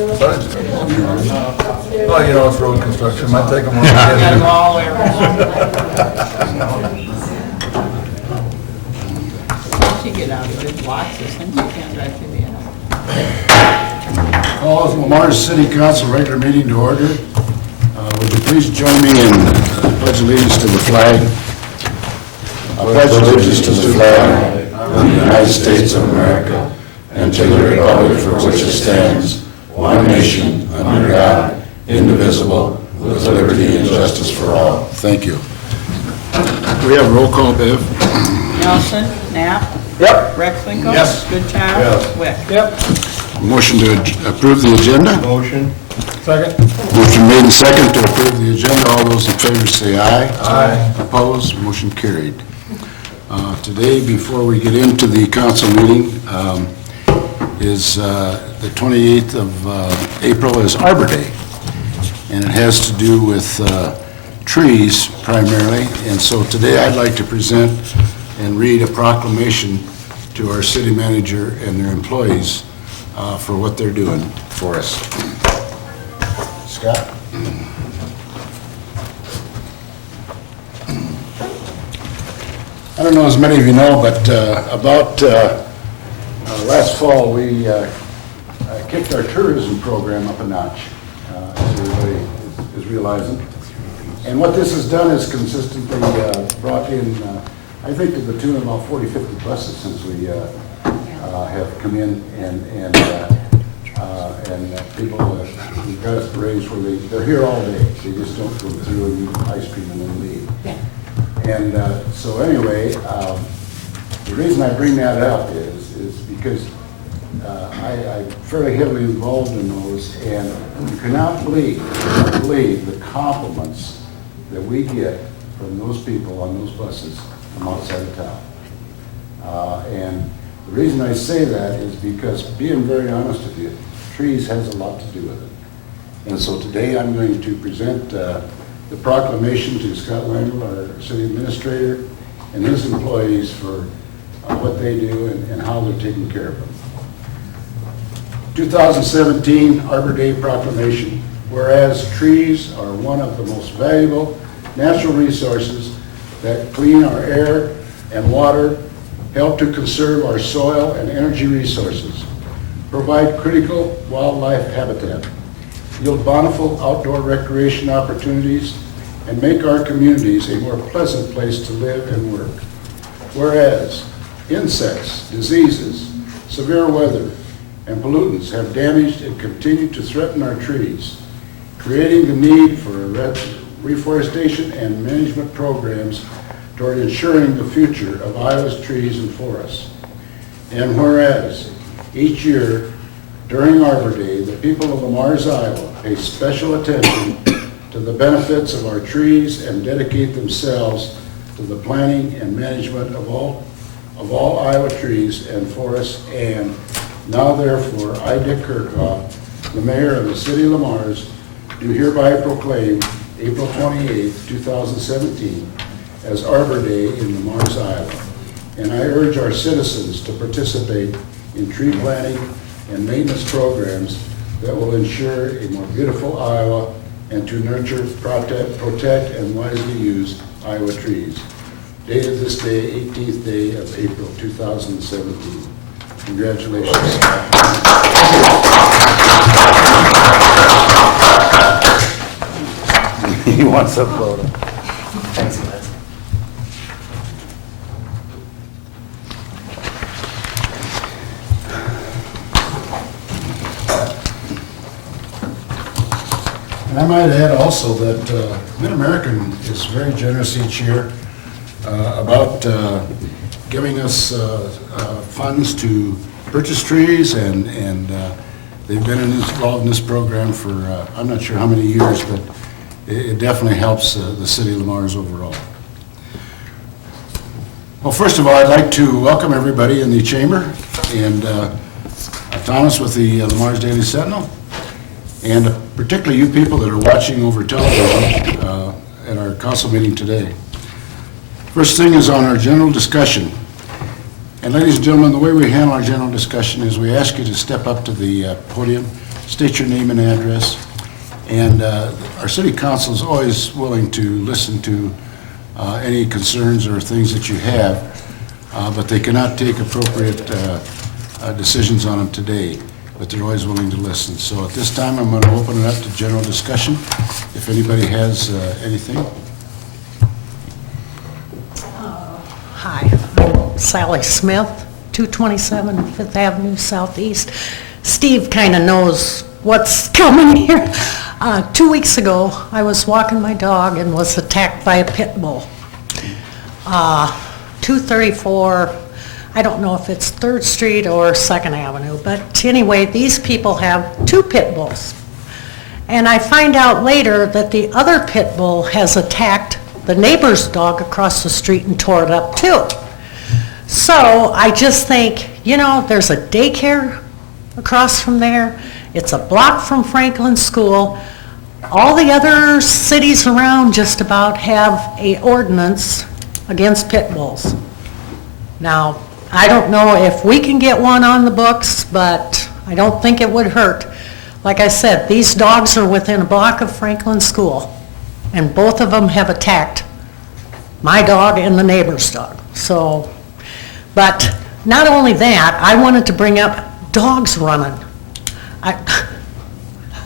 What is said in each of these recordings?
Well, you know, it's road construction, might take them a Got them while. all there. Once you get out of it, lots of things you can't drive through the alley. Call Lamar's City Council regular meeting to order. Would you please join me in pledge allegiance to the flag? I pledge allegiance to the flag of the United States of America and to the republic for which it stands, one nation, under God, indivisible, with liberty and justice for all. Thank you. We have roll call, Bev. Nelson, Knapp, Yep. Rexlinko. Yes. Goodchild. Yes. Wick. Yep. Motion to approve the agenda. Motion. Second. Motion made and second to approve the agenda. All those in favor say aye. Aye. Opposed? Motion carried. Today, before we get into the council meeting, is the 28th of April is Arbor Day. And it has to do with trees primarily. And so today I'd like to present and read a proclamation to our city manager and their employees for what they're doing for us. Scott? I don't know as many of you know, but about last fall, we kicked our tourism program up a notch, as everybody is realizing. And what this has done is consistently brought in, I think to the tune of about 40, 50 buses since we have come in, and people, we've got us raised where they're here all day. They just don't go through and eat ice cream and then leave. And so anyway, the reason I bring that up is because I'm fairly heavily involved in those, and you cannot believe the compliments that we get from those people on those buses from outside of town. And the reason I say that is because, being very honest with you, trees has a lot to do with it. And so today I'm going to present the proclamation to Scott Langell, our city administrator, and his employees for what they do and how they're taking care of them. 2017 Arbor Day proclamation. Whereas trees are one of the most valuable natural resources that clean our air and water, help to conserve our soil and energy resources, provide critical wildlife habitat, yield bountiful outdoor recreation opportunities, and make our communities a more pleasant place to live and work. Whereas insects, diseases, severe weather, and pollutants have damaged and continue to threaten our trees, creating the need for reforestation and management programs toward ensuring the future of Iowa's trees and forests. And whereas each year during Arbor Day, the people of Lamar's, Iowa pay special attention to the benefits of our trees and dedicate themselves to the planting and management of all Iowa trees and forests. And now therefore, I, Dick Kirkhoff, the mayor of the city of Lamar's, do hereby proclaim April 28, 2017 as Arbor Day in Lamar's, Iowa. And I urge our citizens to participate in tree planting and maintenance programs that will ensure a more beautiful Iowa and to nurture, protect, and wisely use Iowa trees. Dated this day, 18th day of April 2017. Congratulations. He wants a photo. Thanks, guys. And I might add also that Mid-American is very generous each year about giving us funds to purchase trees, and they've been involved in this program for I'm not sure how many years, but it definitely helps the city of Lamar's overall. Well, first of all, I'd like to welcome everybody in the chamber, and Thomas with the Lamar's Daily Sentinel, and particularly you people that are watching over television at our council meeting today. First thing is on our general discussion. And ladies and gentlemen, the way we handle our general discussion is we ask you to step up to the podium state your name and address. And our city council is always willing to listen to any concerns or things that you have, but they cannot take appropriate decisions on them today, but they're always willing to listen. So at this time, I'm going to open it up to general discussion, if anybody has anything. Hi, I'm Sally Smith, 227 Fifth Avenue Southeast. Steve kind of knows what's coming here. 2 weeks ago, I was walking my dog and was attacked by a pit bull. 234, I don't know if it's 3rd Street or 2nd Avenue, but anyway, these people have 2 pit bulls. And I find out later that the other pit bull has attacked the neighbor's dog across the street and tore it up too. So I just think, you know, there's a daycare across from there. It's a block from Franklin School. All the other cities around just about have a ordinance against pit bulls. Now, I don't know if we can get one on the books, but I don't think it would hurt. Like I said, these dogs are within a block of Franklin School, and both of them have attacked my dog and the neighbor's dog. So, but not only that, I wanted to bring up dogs running. I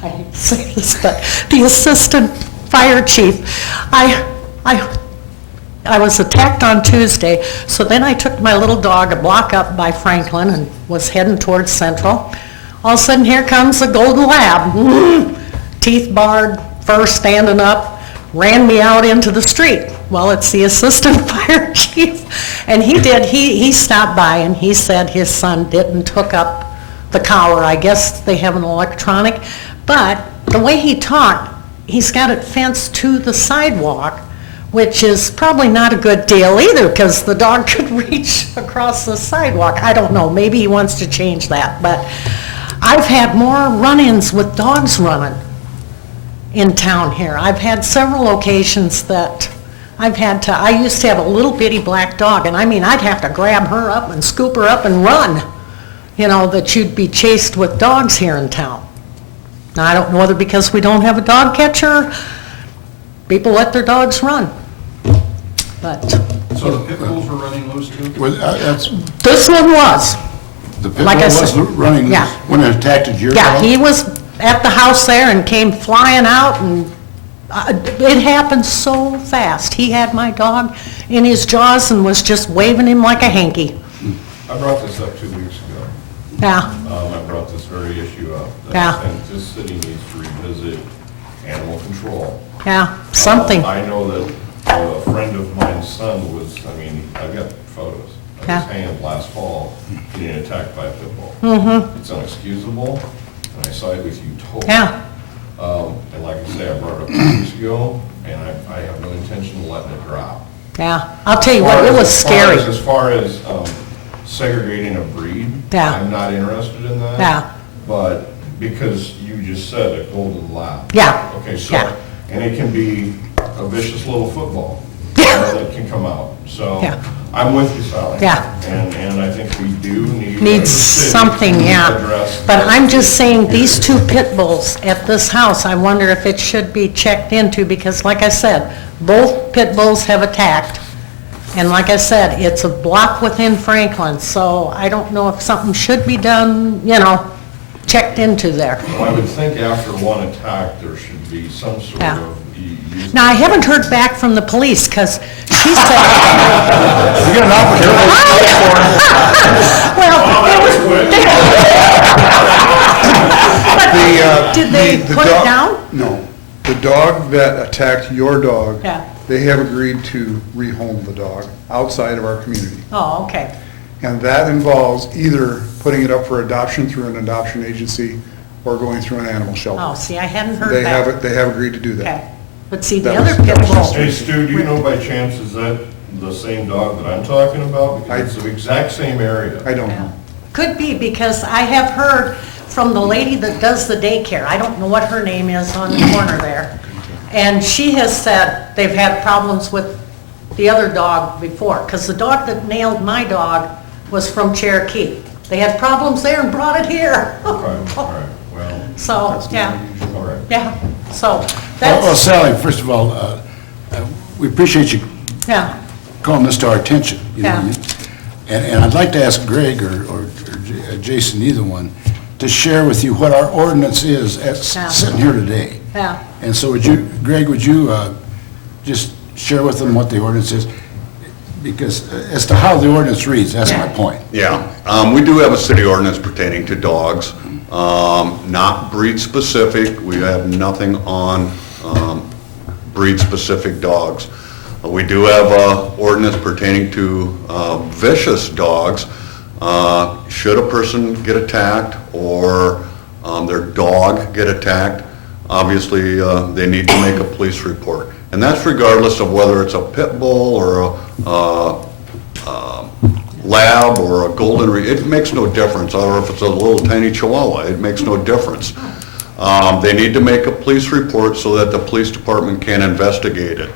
hate to say this, but the assistant fire chief, I was attacked on Tuesday, so then I took my little dog a block up by Franklin and was heading towards Central. All of a sudden, here comes a golden lab, teeth bared, fur standing up, ran me out into the street. Well, it's the assistant fire chief, and he stopped by and he said his son didn't hook up the collar. I guess they have an electronic, but the way he talked, he's got it fenced to the sidewalk, which is probably not a good deal either, because the dog could reach across the sidewalk. I don't know, maybe he wants to change that, but I've had more run-ins with dogs running in town here. I've had several occasions that I used to have a little bitty black dog, and I mean, I'd have to grab her up and scoop her up and run, you know, that you'd be chased with dogs here in town. Now, I don't know whether because we don't have a dog catcher, people let their dogs run, but So the pit bulls were running loose too? Well, that's, this one was. the pit bull Like I was said, running yeah. when it attacked your dog? Yeah, he was at the house there and came flying out, and it happened so fast. He had my dog in his jaws and was just waving him like a hanky. I brought this up 2 weeks ago. Yeah, I brought this very issue up. that Yeah. I think this city needs to revisit animal control. yeah, something. I know that a friend of mine's son was, I mean, I've got photos of Yeah. his hand last fall getting attacked by a pit bull. Mm-hmm. It's unexcusable, and I side with you totally. Yeah, And like I say, I brought it up 2 weeks ago, and I have no intention of letting it drop. yeah. I'll tell you what, it was scary. As far as segregating a breed, Yeah. I'm not interested in that. Yeah. But because you just said a golden lab. Yeah. Okay, so, Yeah. and it can be a vicious little football. Yeah. That can come out. So Yeah. I'm with you, Sally. Yeah. And I think we do need. Needs as a city, something, to yeah. address But that. I'm just saying, these 2 pit bulls at this house, I wonder if it should be checked into, because like I said, both pit bulls have attacked. And like I said, it's a block within Franklin, so I don't know if something should be done, you know, checked into there. Well, I would think after one attack, there should be some sort Yeah. of. Now, I haven't heard back from the police, because she said, We got an opportunity. well, it was, did they The put it dog- down? No. The dog that attacked your dog, Yeah. they have agreed to rehome the dog outside of our community. Oh, okay, And that involves either putting it up for adoption through an adoption agency or going through an animal oh, shelter. see, I hadn't heard They back. have agreed to do that. Okay, but see, the That other was- pit that was bull, just- Hey Stu, do you know by chance, is that the same dog that I'm talking about? Because it's the exact same area. I don't know. could be, because I have heard from the lady that does the daycare, I don't know what her name is on the corner there, and she has said they've had problems with the other dog before, because the dog that nailed my dog was from Cherokee. They had problems there and brought it here. All right, well, So, That's not yeah, unusual. All right. yeah, so Well, that's, Sally, first of all, we appreciate you yeah, calling this to our attention, you know what I Yeah. mean? And I'd like to ask Greg or Jason, either one, to share with you what our ordinance is Yeah. sitting here today. yeah. And so Greg, would you just share with them what the ordinance is? Because as to how the ordinance reads, that's my Yeah. point. Yeah, we do have a city ordinance pertaining to dogs, not breed-specific. We have nothing on breed-specific dogs. We do have a ordinance pertaining to vicious dogs. Should a person get attacked or their dog get attacked, obviously, they need to make a police report. And that's regardless of whether it's a pit bull or a lab or a golden it makes no difference, or if it's a little tiny chihuahua, it makes no difference. They need to make a police report so that the police department can investigate it.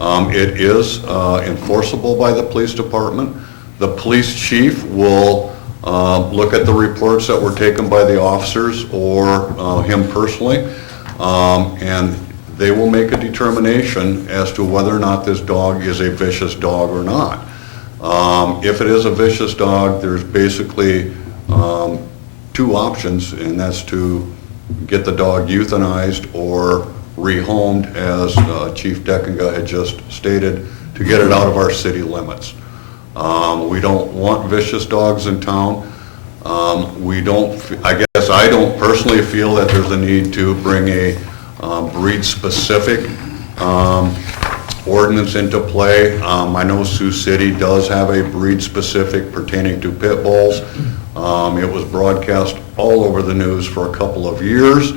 It is enforceable by the police department. The police chief will look at the reports that were taken by the officers or him personally, and they will make a determination as to whether or not this dog is a vicious dog or not. If it is a vicious dog, there's basically two options, and that's to get the dog euthanized or rehomed, as Chief Deckinga had just stated, to get it out of our city limits. We don't want vicious dogs in town. I guess I don't personally feel that there's a need to bring a breed-specific ordinance into play. I know Sioux City does have a breed-specific pertaining to pit bulls. It was broadcast all over the news for a couple of years,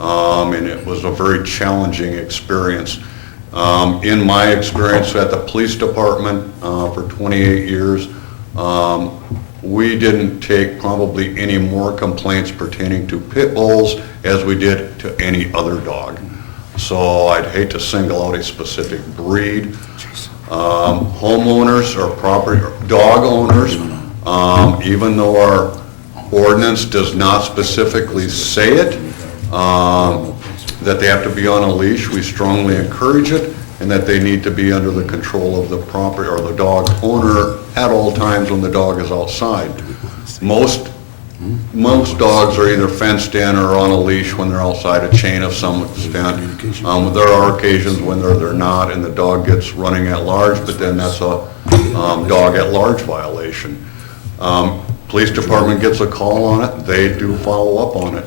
and it was a very challenging experience. In my experience at the police department for 28 years, we didn't take probably any more complaints pertaining to pit bulls as we did to any other dog. So I'd hate to single out a specific breed. Homeowners or property, or dog owners, even though our ordinance does not specifically say it, that they have to be on a leash, we strongly encourage it, and that they need to be under the control of the property or the dog owner at all times when the dog is outside. Most dogs are either fenced in or on a leash when they're outside a chain of some extent. There are occasions when they're not, and the dog gets running at large, but then that's a dog at large violation. Police department gets a call on it, they do follow up on it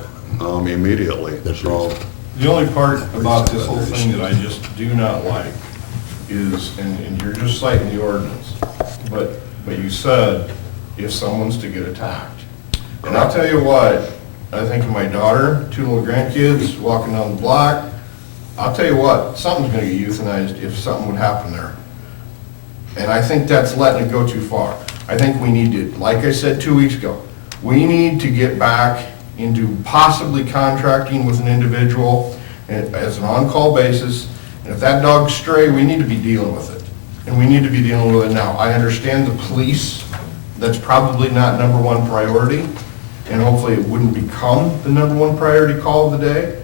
immediately. So The only part about this whole thing that I just do not like is, and you're just citing the ordinance, but you said if someone's to get attacked. And I'll tell you what, I think of my daughter, 2 little grandkids walking down the block. I'll tell you what, something's gonna get euthanized if something would happen there. And I think that's letting it go too far. I think we need to, like I said 2 weeks ago, we need to get back into possibly contracting with an individual as an on-call basis. And if that dog's stray, we need to be dealing with it. And we need to be dealing with it now. I understand the police, that's probably not number one priority, and hopefully it wouldn't become the number one priority call of the day.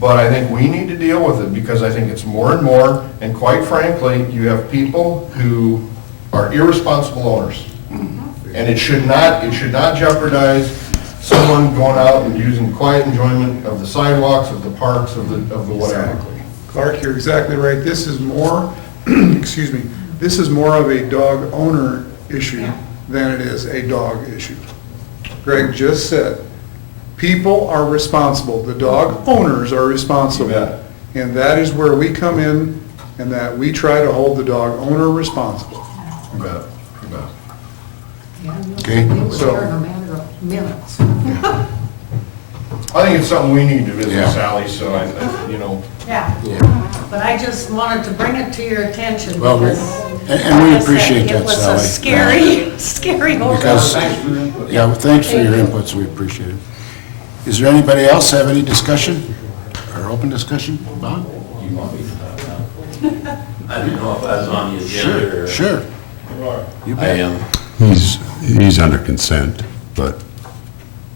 But I think we need to deal with it, because I think it's more and more, and quite frankly, you have people who are irresponsible owners. And it should not jeopardize someone going out and using quiet enjoyment of the sidewalks, of the parks, of the whatever. Clark, you're exactly right. This is more, excuse me, this is more of a dog owner issue than it is a dog issue. Greg just said, people are responsible, the dog owners are responsible. You bet. And that is where we come in, and that we try to hold the dog owner responsible. You bet, you bet. Okay. It was So- here in a matter of minutes. I think it's something we need to visit, Yeah. Sally, so I, you know, Yeah, but I just wanted to bring it to your attention Well, because. and we like I said, appreciate that, It was Sally. a scary, scary Because, ordeal. yeah, well, thanks for your inputs, we appreciate it. Is there anybody else have any discussion or open discussion? Bob? I didn't know if I was on the agenda or... Sure. You I bet. am. He's under consent, but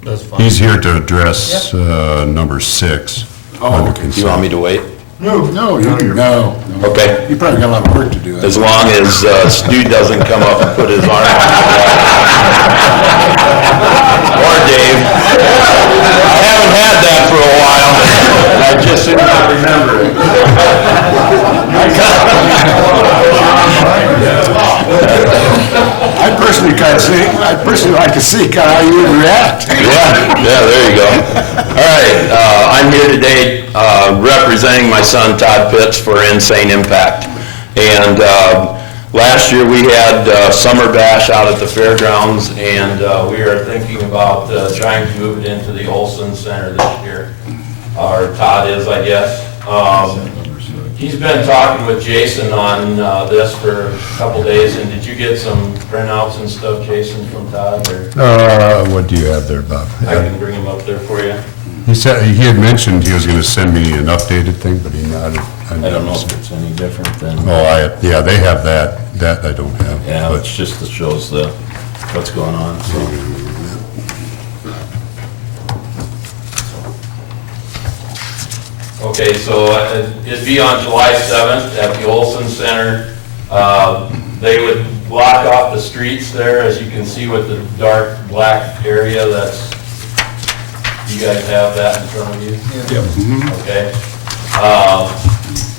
That's fine. He's here to address number 6. under Do you want me consent. to wait? No, no. Okay. You probably got a lot of work to do. As long as Stu doesn't come up and put his arm on my lap. Or Dave. I haven't had that for a while. I just did not remember it. I'd personally like to see kind of how you would react. Yeah, there you go. All right, I'm here today representing my son Todd Pitts for Insane Impact. And last year we had Summer Bash out at the fairgrounds, and we are thinking about trying to move it into the Olson Center this year. Or Todd is, I guess. He's been talking with Jason on this for a couple days, and did you get some printouts and stuff, Jason, from Todd, or? What do you have there, Bob? I can bring him up there for you. He said, he had mentioned he was going to send me an updated thing, but he nodded. I don't know if it's any different than, Yeah, they have that. That I don't have. yeah, but- it's just that shows what's going on, so. Okay, so it'd be on July 7th at the Olson Center. They would block off the streets there, as you can see with the dark black area. That's, you guys have that in front of you? Okay.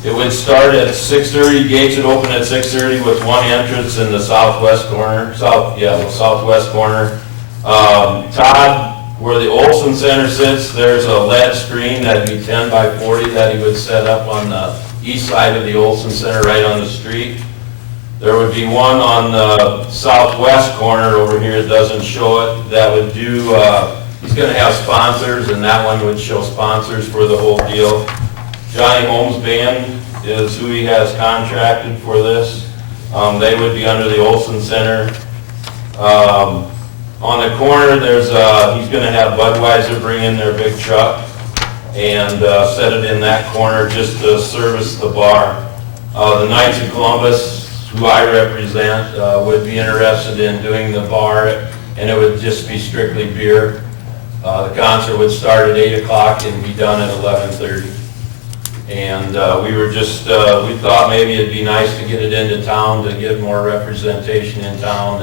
It would start at 6:30, gates would open at 6:30 with one entrance in the southwest corner, the southwest corner. Todd, where the Olson Center sits, there's a LED screen that'd be 10 by 40 that he would set up on the east side of the Olson Center, right on the street. There would be one on the southwest corner over here, it doesn't show it, that would do, he's gonna have sponsors, and that one would show sponsors for the whole deal. Johnny Holmes Band is who he has contracted for this. They would be under the Olson Center. On the corner, there's, he's gonna have Budweiser bring in their big truck and set it in that corner just to service the bar. The Knights of Columbus, who I represent, would be interested in doing the bar, and it would just be strictly beer. The concert would start at 8 o'clock and be done at 11:30. And we were just, we thought maybe it'd be nice to get it into town, to get more representation in town,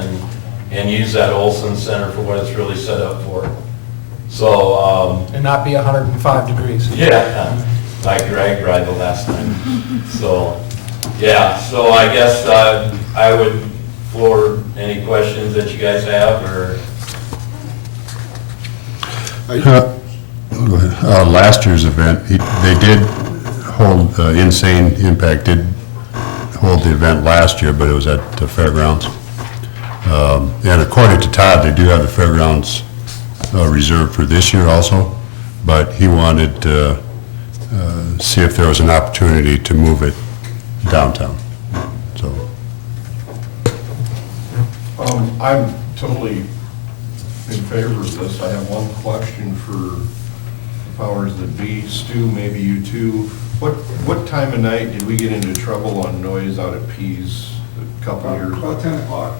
and use that Olson Center for what it's really set up for. So, And not be 105 degrees. yeah, like Greg tried the last time. So, yeah, so I guess I would forward any questions that you guys have, or? Last year's event, they did hold, Insane Impact did hold the event last year, but it was at the fairgrounds. And according to Todd, they do have the fairgrounds reserved for this year also, but he wanted to see if there was an opportunity to move it downtown, so. I'm totally in favor of this. I have one question for the powers that be. Stu, maybe you too. What time of night did we get into trouble on noise out at Pease a couple years ago? About 10 o'clock.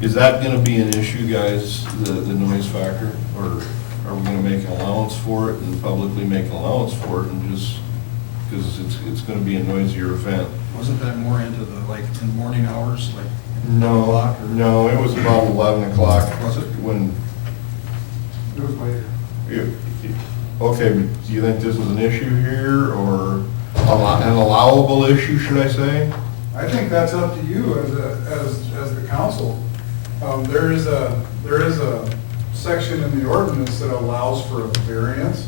Is that gonna be an issue, guys, the noise factor? Or are we gonna make an allowance for it and publicly make an allowance for it and just, because it's gonna be a noisier event? Wasn't that more into the, like, in the morning hours, like? No, it was about 11 o'clock. Was it? When, It was later. okay, but do you think this is an issue here, or an allowable issue, should I say? I think that's up to you as the council. There is a section in the ordinance that allows for a variance.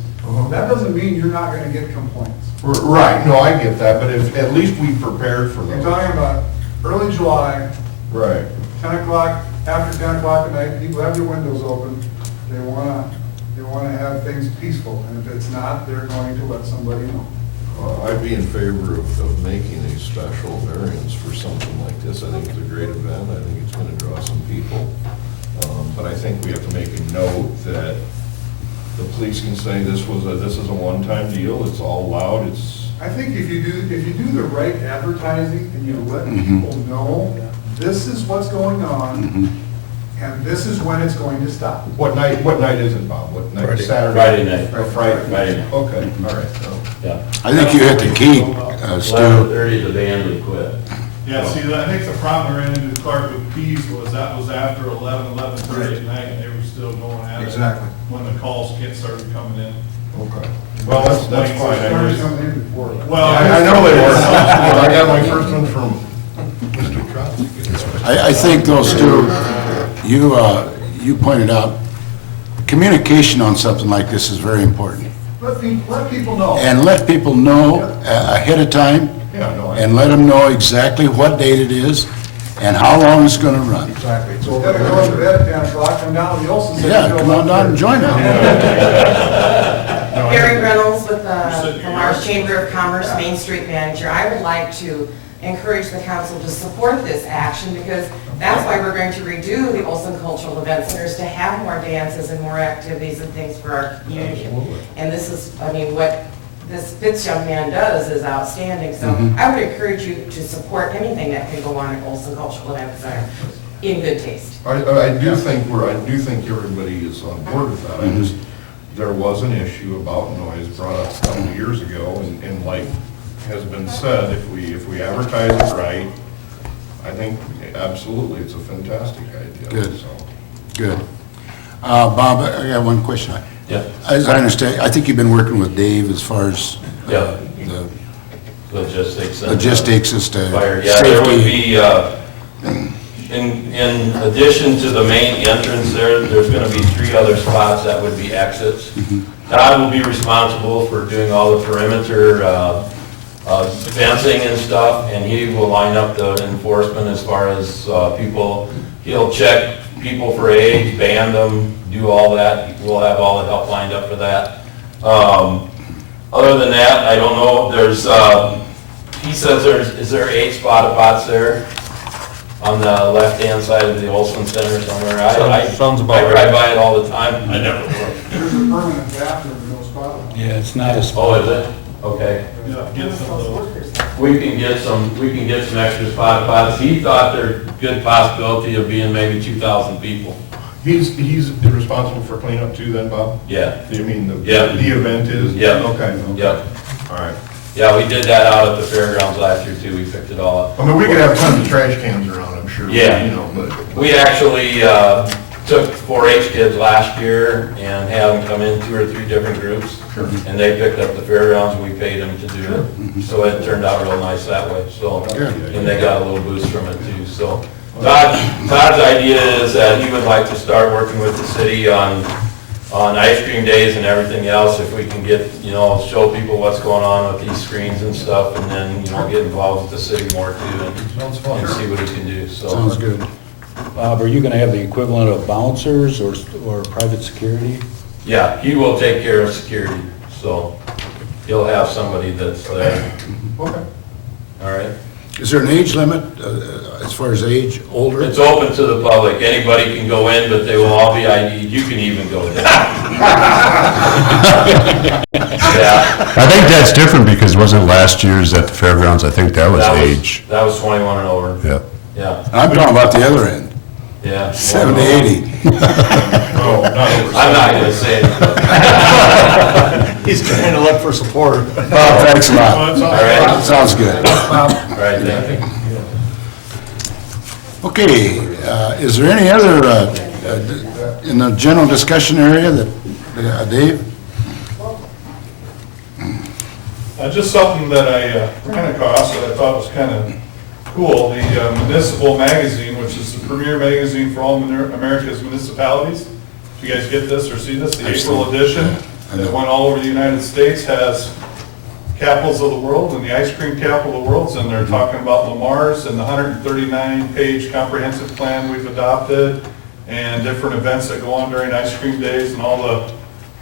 That doesn't mean you're not gonna get complaints. Right, no, I get that, but if, at least we prepared for I'm them. talking about early July, Right. 10 o'clock, after 10 o'clock at night, people have their windows open. They wanna have things peaceful, and if it's not, they're going to let somebody know. I'd be in favor of making a special variance for something like this. I think it's a great event, I think it's gonna draw some people. But I think we have to make a note that the police can say this is a one-time deal, it's all loud, it's, I think if you do the right advertising and you let people know, this is what's going on, and this is when it's going to stop. What night is it, Bob? What night? Saturday? Friday night. Or Friday? Friday night. Okay, all right, so. Yeah. I think you hit the key, Stu. 11:30, the band would quit. Yeah, see, I think the problem we ran into Clark with Pease was that was after 11:30 at night, and they were still going at it. Exactly. When the calls started coming in. Okay. Well, that's fine. I Started just- coming in before. Well, I know they were. I got my first one from Mr. Trotsky. I think those two, you pointed out, communication on something like this is very important. Let people know. And let people know ahead of time, Yeah, no, and let them know exactly what date it is and how long it's gonna run. Exactly. So instead of going to bed at 10 o'clock, come down to the Olson Center. Yeah, come on down and join us. Gary Reynolds with the Mars Chamber of Commerce Main Street Manager. I would like to encourage the council to support this action because that's why we're going to redo the Olson Cultural Event Centers to have more dances and more activities and things for our community. And this is, I mean, what this Fitz young man does is outstanding. So I would encourage you to support anything that can go on at Olson Cultural Event Center in good taste. I do think everybody is on board with that. There was an issue about noise brought up a couple of years ago, and like has been said, if we advertise it right, I think absolutely it's a fantastic idea. Good. So. Good. Bob, I got one question. Yeah. As I understand, I think you've been working with Dave as far as Yeah. the Logistics. and, logistics as to Fire, yeah, there would safety. be, in addition to the main entrance there's gonna be 3 other spots that would be exits. Todd will be responsible for doing all the perimeter, fencing and stuff, and he will line up the enforcement as far as, people. He'll check people for age, band them, do all that. We'll have all the help lined up for that. Other than that, I don't know, he says is there 8 spots there on the left-hand side of the Olson Center somewhere? Sounds about I right. ride by it all the time. I never look. There's a permanent bathroom in those spots. Yeah, it's not as. Oh, is it? Okay. Yeah, get some of those. We can get some extra spots. He thought there's good possibility of being maybe 2,000 people. He's responsible for cleanup too then, Bob? Yeah. You mean the Yeah. event is? Yeah. Okay. Yep. All right. Yeah, we did that out at the fairgrounds last year too. We picked it all up. I mean, we could have tons of trash cans around, I'm sure. Yeah. You know, but. We actually took 4-H kids last year and had them come in 2 or 3 different groups. Sure. And they picked up the fairgrounds, and we paid them to do it. So it turned out real nice that way, so. And they got a little boost from it too, so. Todd's idea is that he would like to start working with the city on ice cream days and everything else, if we can get, show people what's going on with these screens and stuff, and then, get involved with the city more too, and see what he can do, so. Sounds good. Bob, are you gonna have the equivalent of bouncers or private security? Yeah, he will take care of security, so he'll have somebody that's there, Okay. all right? Is there an age limit as far as age, older? It's open to the public, anybody can go in, but they will all be ID'd, you can even go there. Yeah. I think that's different because wasn't last year's at the fairgrounds, I think that was age. That was 21 and over, Yeah. yeah, I'm talking about the other end, yeah. 70, 80. Oh, not over. I'm not gonna say it. He's trying to look for support. Oh, thanks a lot. All right, Sounds good. all right, thank you. Okay, is there any other, in the general discussion area that, Dave? Just something that I ran across that I thought was kind of cool. The Municipal Magazine, which is the premier magazine for all America's municipalities. If you guys get this or see this, the April edition that went all over the United States has capitals of the world and the ice cream capital of the world, and they're talking about Lamar's and the 139-page comprehensive plan we've adopted and different events that go on during ice cream days and all the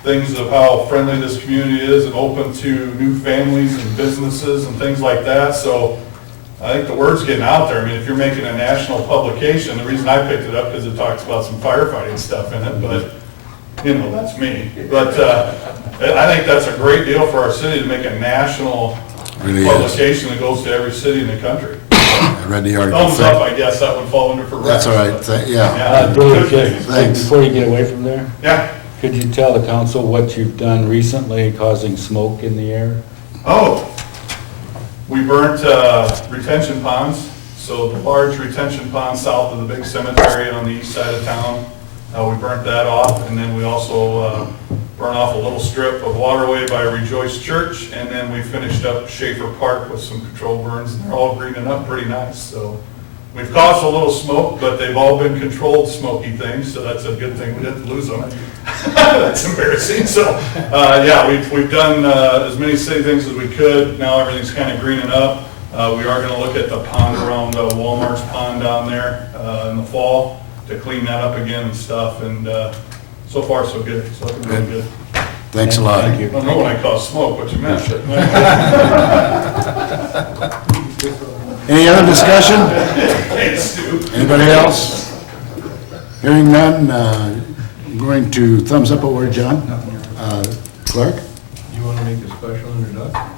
things of how friendly this community is and open to new families and businesses and things like that. So I think the word's getting out there. I mean, if you're making a national publication, the reason I picked it up because it talks about some firefighting stuff in it, but that's me. But I think that's a great deal for our city to make a national Really is. publication that goes to every city in the country. I read the article. Thumbs up, I guess, that would fall under for Rex. That's all right, yeah. Dave, just Thanks. before you get away from there, Yeah. could you tell the council what you've done recently causing smoke in the air? Oh, we burnt retention ponds, so the large retention pond south of the big cemetery on the east side of town, we burnt that off, and then we also burned off a little strip of waterway by Rejoice Church, and then we finished up Schaefer Park with some controlled burns, and they're all greening up pretty nice, so we've caused a little smoke, but they've all been controlled smoky things, so that's a good thing, we didn't lose them. That's embarrassing, so, yeah, we've done as many city things as we could, now everything's kind of greening up. We are gonna look at the pond around Walmart's pond down there in the fall, to clean that up again and stuff, and so far, so good, it's looking really good. Thanks a lot. Thank you. I don't know when I caused smoke, what you meant. Any other discussion? Thanks, Stu. Anybody else? Hearing none, I'm going to thumbs up over John. Clark? You want to make a special introduction?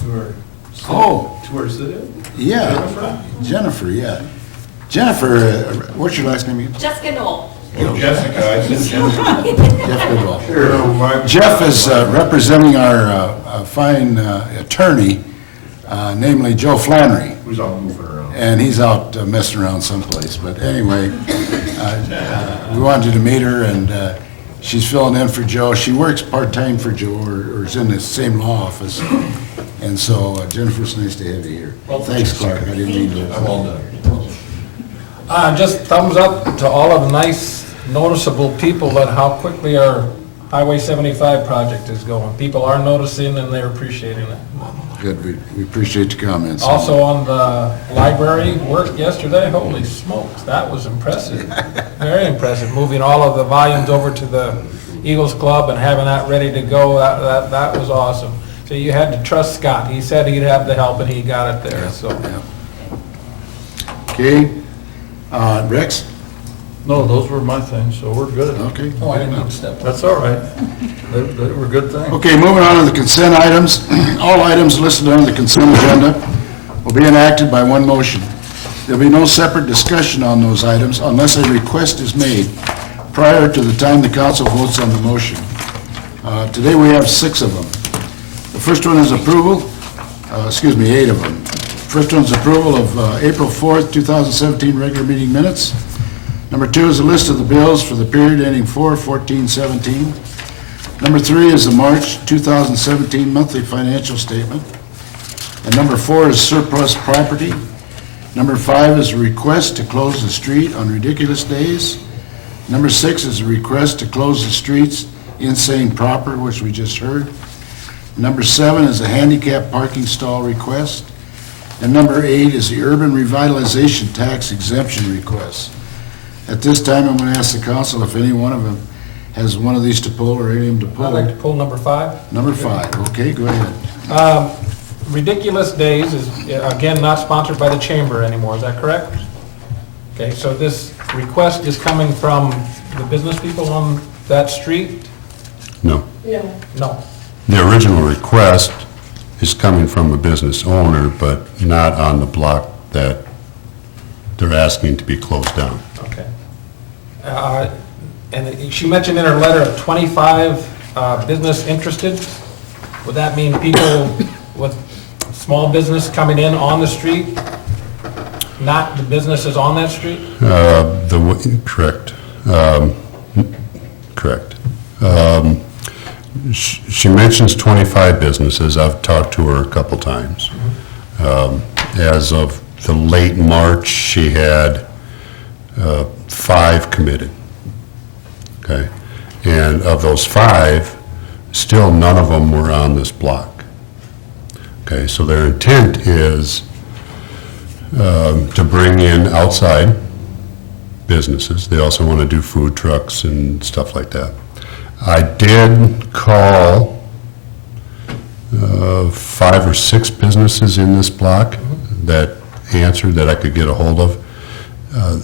To our, Oh, to our sit-in? yeah. Jennifer, yeah. Jennifer, what's your last name again? Jessica Knoll. Oh, Jessica, I said Jennifer. Jeff Goodall. Jeff is representing our fine attorney, namely Joe Flannery, Who's all moving around? and he's out messing around someplace. But anyway, we wanted to meet her, and she's filling in for Joe. She works part-time for Joe, or is in the same law office. And so Jennifer, it's nice to have you here. Thanks, Clark. I didn't mean to. I'm all done. Just thumbs up to all of the nice noticeable people that how quickly our Highway 75 project is going. People are noticing and they're appreciating it. Good, we appreciate the comments. Also on the library work yesterday, holy smokes, that was impressive. Very impressive, moving all of the volumes over to the Eagles Club and having that ready to go, that was awesome. So you had to trust Scott. He said he'd have the help and he got it there, so. Okay, Rex? No, those were my things, so we're good. Okay. Oh, I didn't mean to step. That's all right. They were good things. Okay, moving on to the consent items. All items listed on the consent agenda will be enacted by one motion. There'll be no separate discussion on those items unless a request is made prior to the time the council votes on the motion. Today we have 6 of them. The first one is approval, 8 of them. First one's approval of April 4th, 2017 regular meeting minutes. Number 2 is a list of the bills for the period ending 4/14/17. Number 3 is the March 2017 monthly financial statement. And number 4 is surplus property. Number 5 is a request to close the street on ridiculous days. Number 6 is a request to close the streets insane proper, which we just heard. Number 7 is a handicap parking stall request. And number 8 is the urban revitalization tax exemption request. At this time, I'm going to ask the council if any one of them has one of these to pull or any of them to pull. I'd like to pull number 5. Number 5, okay, go ahead. Ridiculous Days is, again, not sponsored by the chamber anymore, is that correct? Okay, so this request is coming from the business people on that street? No. No. The original request is coming from a business owner, but not on the block that they're asking to be closed down. Okay. And she mentioned in her letter of 25 business interested. Would that mean people with small business coming in on the street, not the businesses on that street? Correct. Correct. She mentions 25 businesses. I've talked to her a couple times. As of the late March, she had 5 committed. Okay? And of those 5, still none of them were on this block. Okay, so their intent is to bring in outside businesses. They also want to do food trucks and stuff like that. I did call 5 or 6 businesses in this block that answered that I could get a hold of.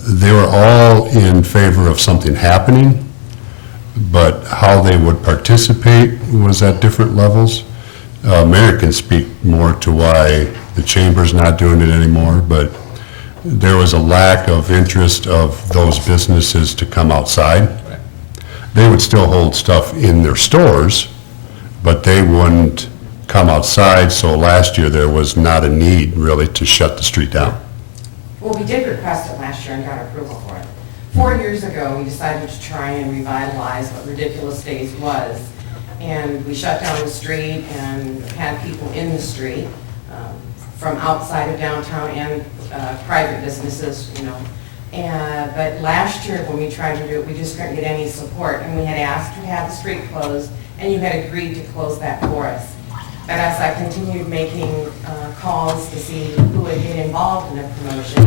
They were all in favor of something happening, but how they would participate was at different levels. Mayor can speak more to why the chamber's not doing it anymore, but there was a lack of interest of those businesses to come outside. They would still hold stuff in their stores, but they wouldn't come outside, so last year there was not a need really to shut the street down. Well, we did request it last year and got approval for it. 4 years ago, we decided to try and revitalize what Ridiculous Days was. And we shut down the street and had people in the street from outside of downtown and private businesses, you know. But last year, when we tried to do it, we just couldn't get any support. And we had asked to have the street closed, and you had agreed to close that for us. But as I continued making calls to see who would get involved in the promotion,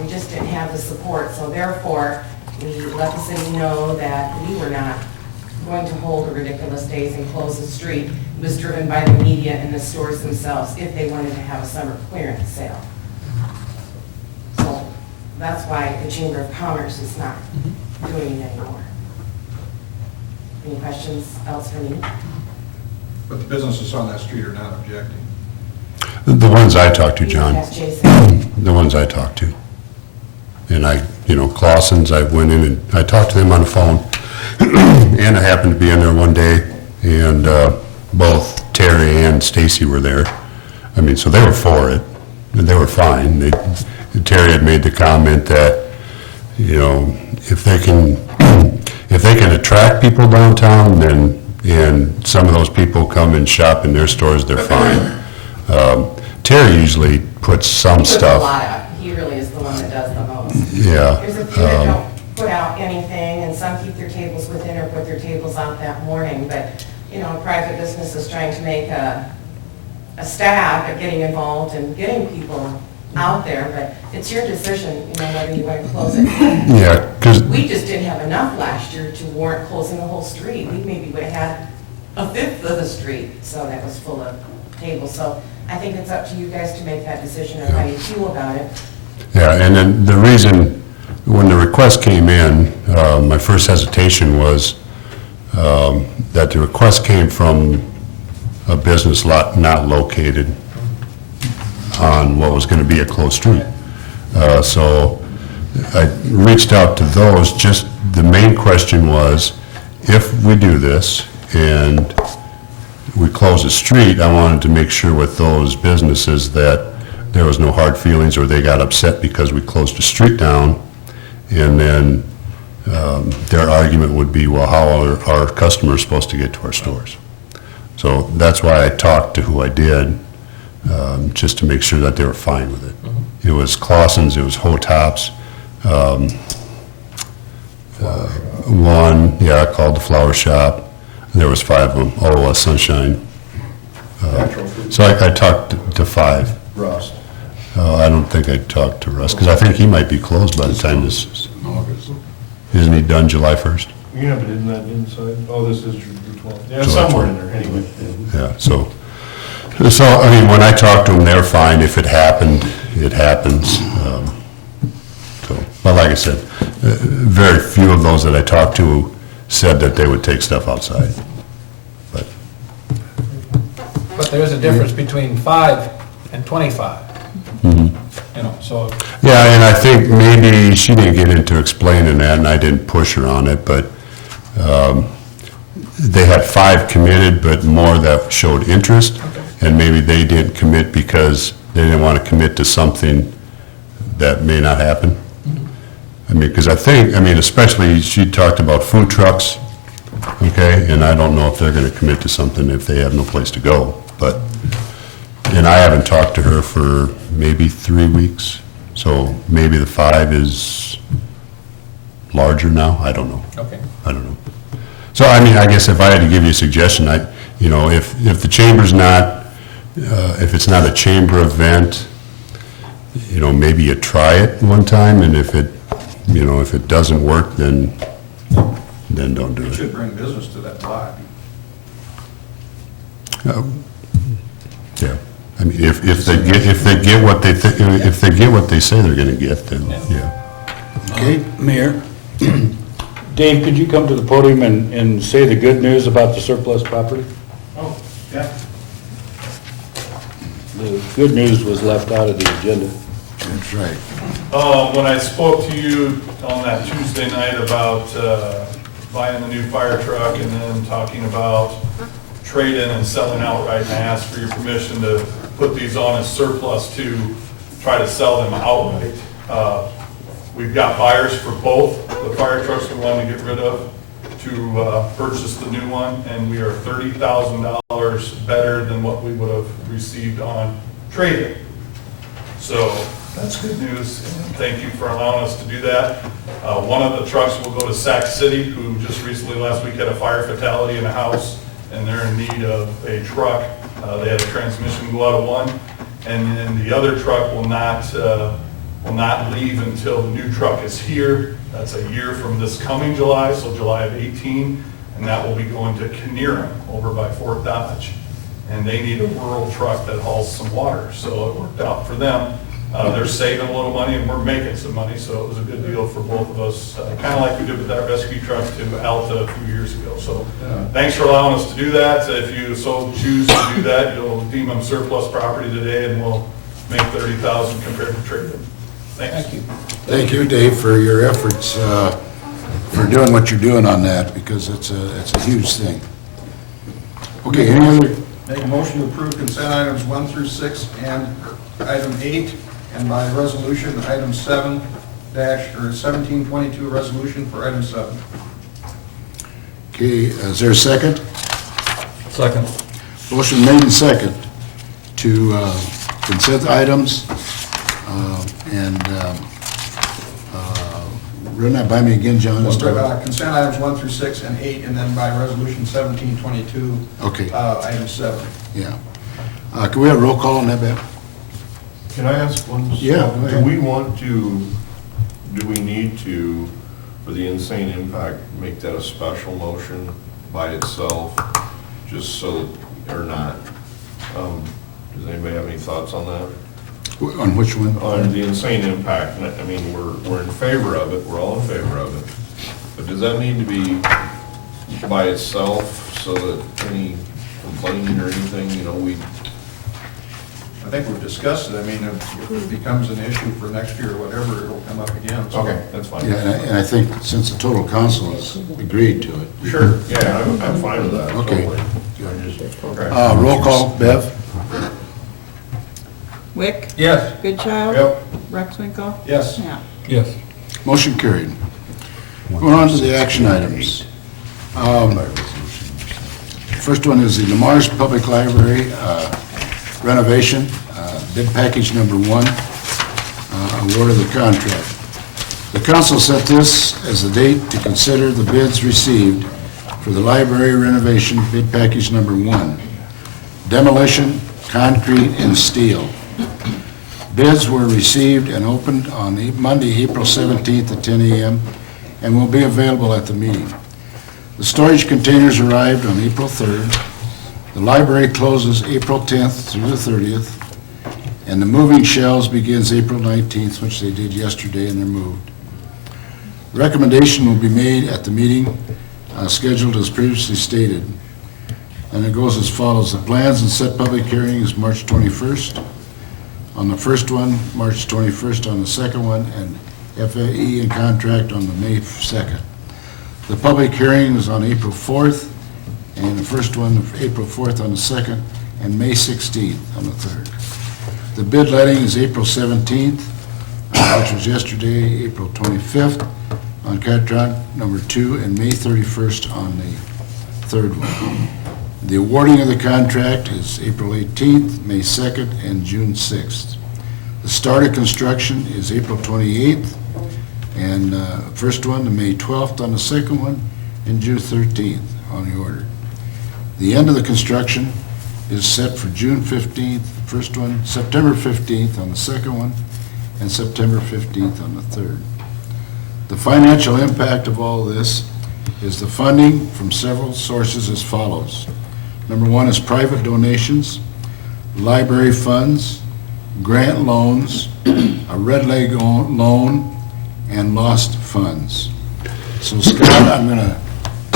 we just didn't have the support. So therefore, we let the city know that we were not going to hold a Ridiculous Days and close the street. It was driven by the media and the stores themselves if they wanted to have a summer clearance sale. So that's why the Chamber of Commerce is not doing it anymore. Any questions else for me? But the businesses on that street are not objecting. The ones I talked to, John. Yes, Jason. The ones I talked to. And Clausen's, I went in and I talked to them on the phone. And I happened to be in there one day, and both Terry and Stacy were there. I mean, so they were for it, and they were fine. Terry had made the comment that, if they can attract people downtown, then, and some of those people come and shop in their stores, they're fine. Terry usually puts some Puts a stuff. lot out. He really is the one that does the most. Yeah. There's a few that don't put out anything, and some keep their tables within or put their tables out that morning, but, a private business is trying to make a stab at getting involved and getting people out there, but it's your decision, whether you want to close it. Yeah, because, We just didn't have enough last year to warrant closing the whole street. We maybe would have had a fifth of the street, so that was full of tables. So I think it's up to you guys to make that decision of how you feel about it. yeah, and then the reason, when the request came in, my first hesitation was that the request came from a business lot not located on what was going to be a closed street. So I reached out to those, just the main question was, if we do this and we close the street, I wanted to make sure with those businesses that there was no hard feelings or they got upset because we closed the street down. And then their argument would be, well, how are our customers supposed to get to our stores? So that's why I talked to who I did, just to make sure that they were fine with it. It was Clausen's, it was Hotop's, one, called the Flower Shop. There was 5 of them, Sunshine. So I talked to 5. Rust. I don't think I talked to Russ, because I think he might be closed by the time this, isn't he done July 1st? Yeah, but isn't that inside? Oh, this is June 12th. Yeah, July somewhere 12th. in there, anyway. Yeah, so, I mean, when I talked to them, they're fine. If it happened, it happens. But like I said, very few of those that I talked to said that they would take stuff outside. But, But there is a difference between 5 and 25. So yeah, and I think maybe she didn't get into explaining that, and I didn't push her on it, but they had 5 committed, but more that showed interest, and maybe they didn't commit because they didn't want to commit to something that may not happen. I mean, because especially she talked about food trucks, okay, and I don't know if they're going to commit to something if they have no place to go, but, and I haven't talked to her for maybe 3 weeks, so maybe the 5 is larger now, I don't know. Okay. I don't know. So, I mean, I guess if I had to give you a suggestion, if the chamber's not, if it's not a chamber event, maybe you try it one time, and if it doesn't work, then don't do It it. should bring business to that lot. Yeah. I mean, if they get what they say they're gonna get, then, yeah. Okay, Mayor. Dave, could you come to the podium and say the good news about the surplus property? Oh, yeah. The good news was left out of the agenda. That's right. When I spoke to you on that Tuesday night about buying the new fire truck and then talking about trade-in and selling outright, and I asked for your permission to put these on as surplus to try to sell them outright. We've got buyers for both the fire trucks we wanted to get rid of to purchase the new one, and we are $30,000 better than what we would have received on trade-in. So that's good news, and thank you for allowing us to do that. One of the trucks will go to Sac City, who just recently, last week, had a fire fatality in a house, and they're in need of a truck. They had a transmission go out of one, and then the other truck will not leave until the new truck is here. That's a year from this coming July, so July of 18, and that will be going to Kinearm over by Fort Dodge. And they need a rural truck that hauls some water, so it worked out for them. They're saving a little money and we're making some money, so it was a good deal for both of us, kind of like we did with that rescue truck to Alta a few years ago. So thanks for allowing us to do that. If you so choose to do that, you'll deem them surplus property today and we'll make $30,000 compared to trade-in. Thanks. Thank you. Thank you, Dave, for your efforts, for doing what you're doing on that, because it's a huge thing. Okay, any other? Make a motion to approve consent items 1 through 6 and item 8, and by resolution, item 1722, resolution for item 7. Okay, is there a second? Second. Motion made and second to consent items, run that by me again, John. Consent items 1 through 6 and 8, and then by resolution 1722, Okay, item 7. yeah. Can we have a roll call on that, Beth? Can I ask one? Yeah, go ahead. Do we need to, for the insane impact, make that a special motion by itself, just so, or not? Does anybody have any thoughts on that? On which one? On the insane impact, I mean, we're in favor of it, we're all in favor of it, but does that need to be by itself so that any complaining or anything, I think we've discussed it. I mean, if it becomes an issue for next year or whatever, it'll come up again. So- Okay, that's fine. Yeah, and I think since the total council has agreed to it. Sure, yeah, I'm fine with that. Okay. Totally. Okay. Roll call, Bev? Wick? Yes. Goodchild? Yep. Rexwinkle? Yes. Yeah. Yes. Motion carried. Going on to the action items. First one is the Lamar's Public Library renovation, bid package number 1, award of the contract. The council set this as the date to consider the bids received for the library renovation bid package number 1, demolition, concrete, and steel. Bids were received and opened on Monday, April 17th at 10 a.m. and will be available at the meeting. The storage containers arrived on April 3rd. The library closes April 10th through the 30th, and the moving shelves begins April 19th, which they did yesterday, and they're moved. Recommendation will be made at the meeting scheduled as previously stated, and it goes as follows. The plans and set public hearing is March 21st. On the first one, March 21st on the second one, and FAE and contract on the May 2nd. The public hearing is on April 4th, and the first one, April 4th on the second, and May 16th on the third. The bid letting is April 17th, which was yesterday, April 25th on contract number 2, and May 31st on the third one. The awarding of the contract is April 18th, May 2nd, and June 6th. The start of construction is April 28th, and first one, the May 12th on the second one, and June 13th on the order. The end of the construction is set for June 15th, first one, September 15th on the second one, and September 15th on the third. The financial impact of all this is the funding from several sources as follows. Number 1 is private donations, library funds, grant loans, a Red Leg loan, and lost funds. So Scott, I'm going to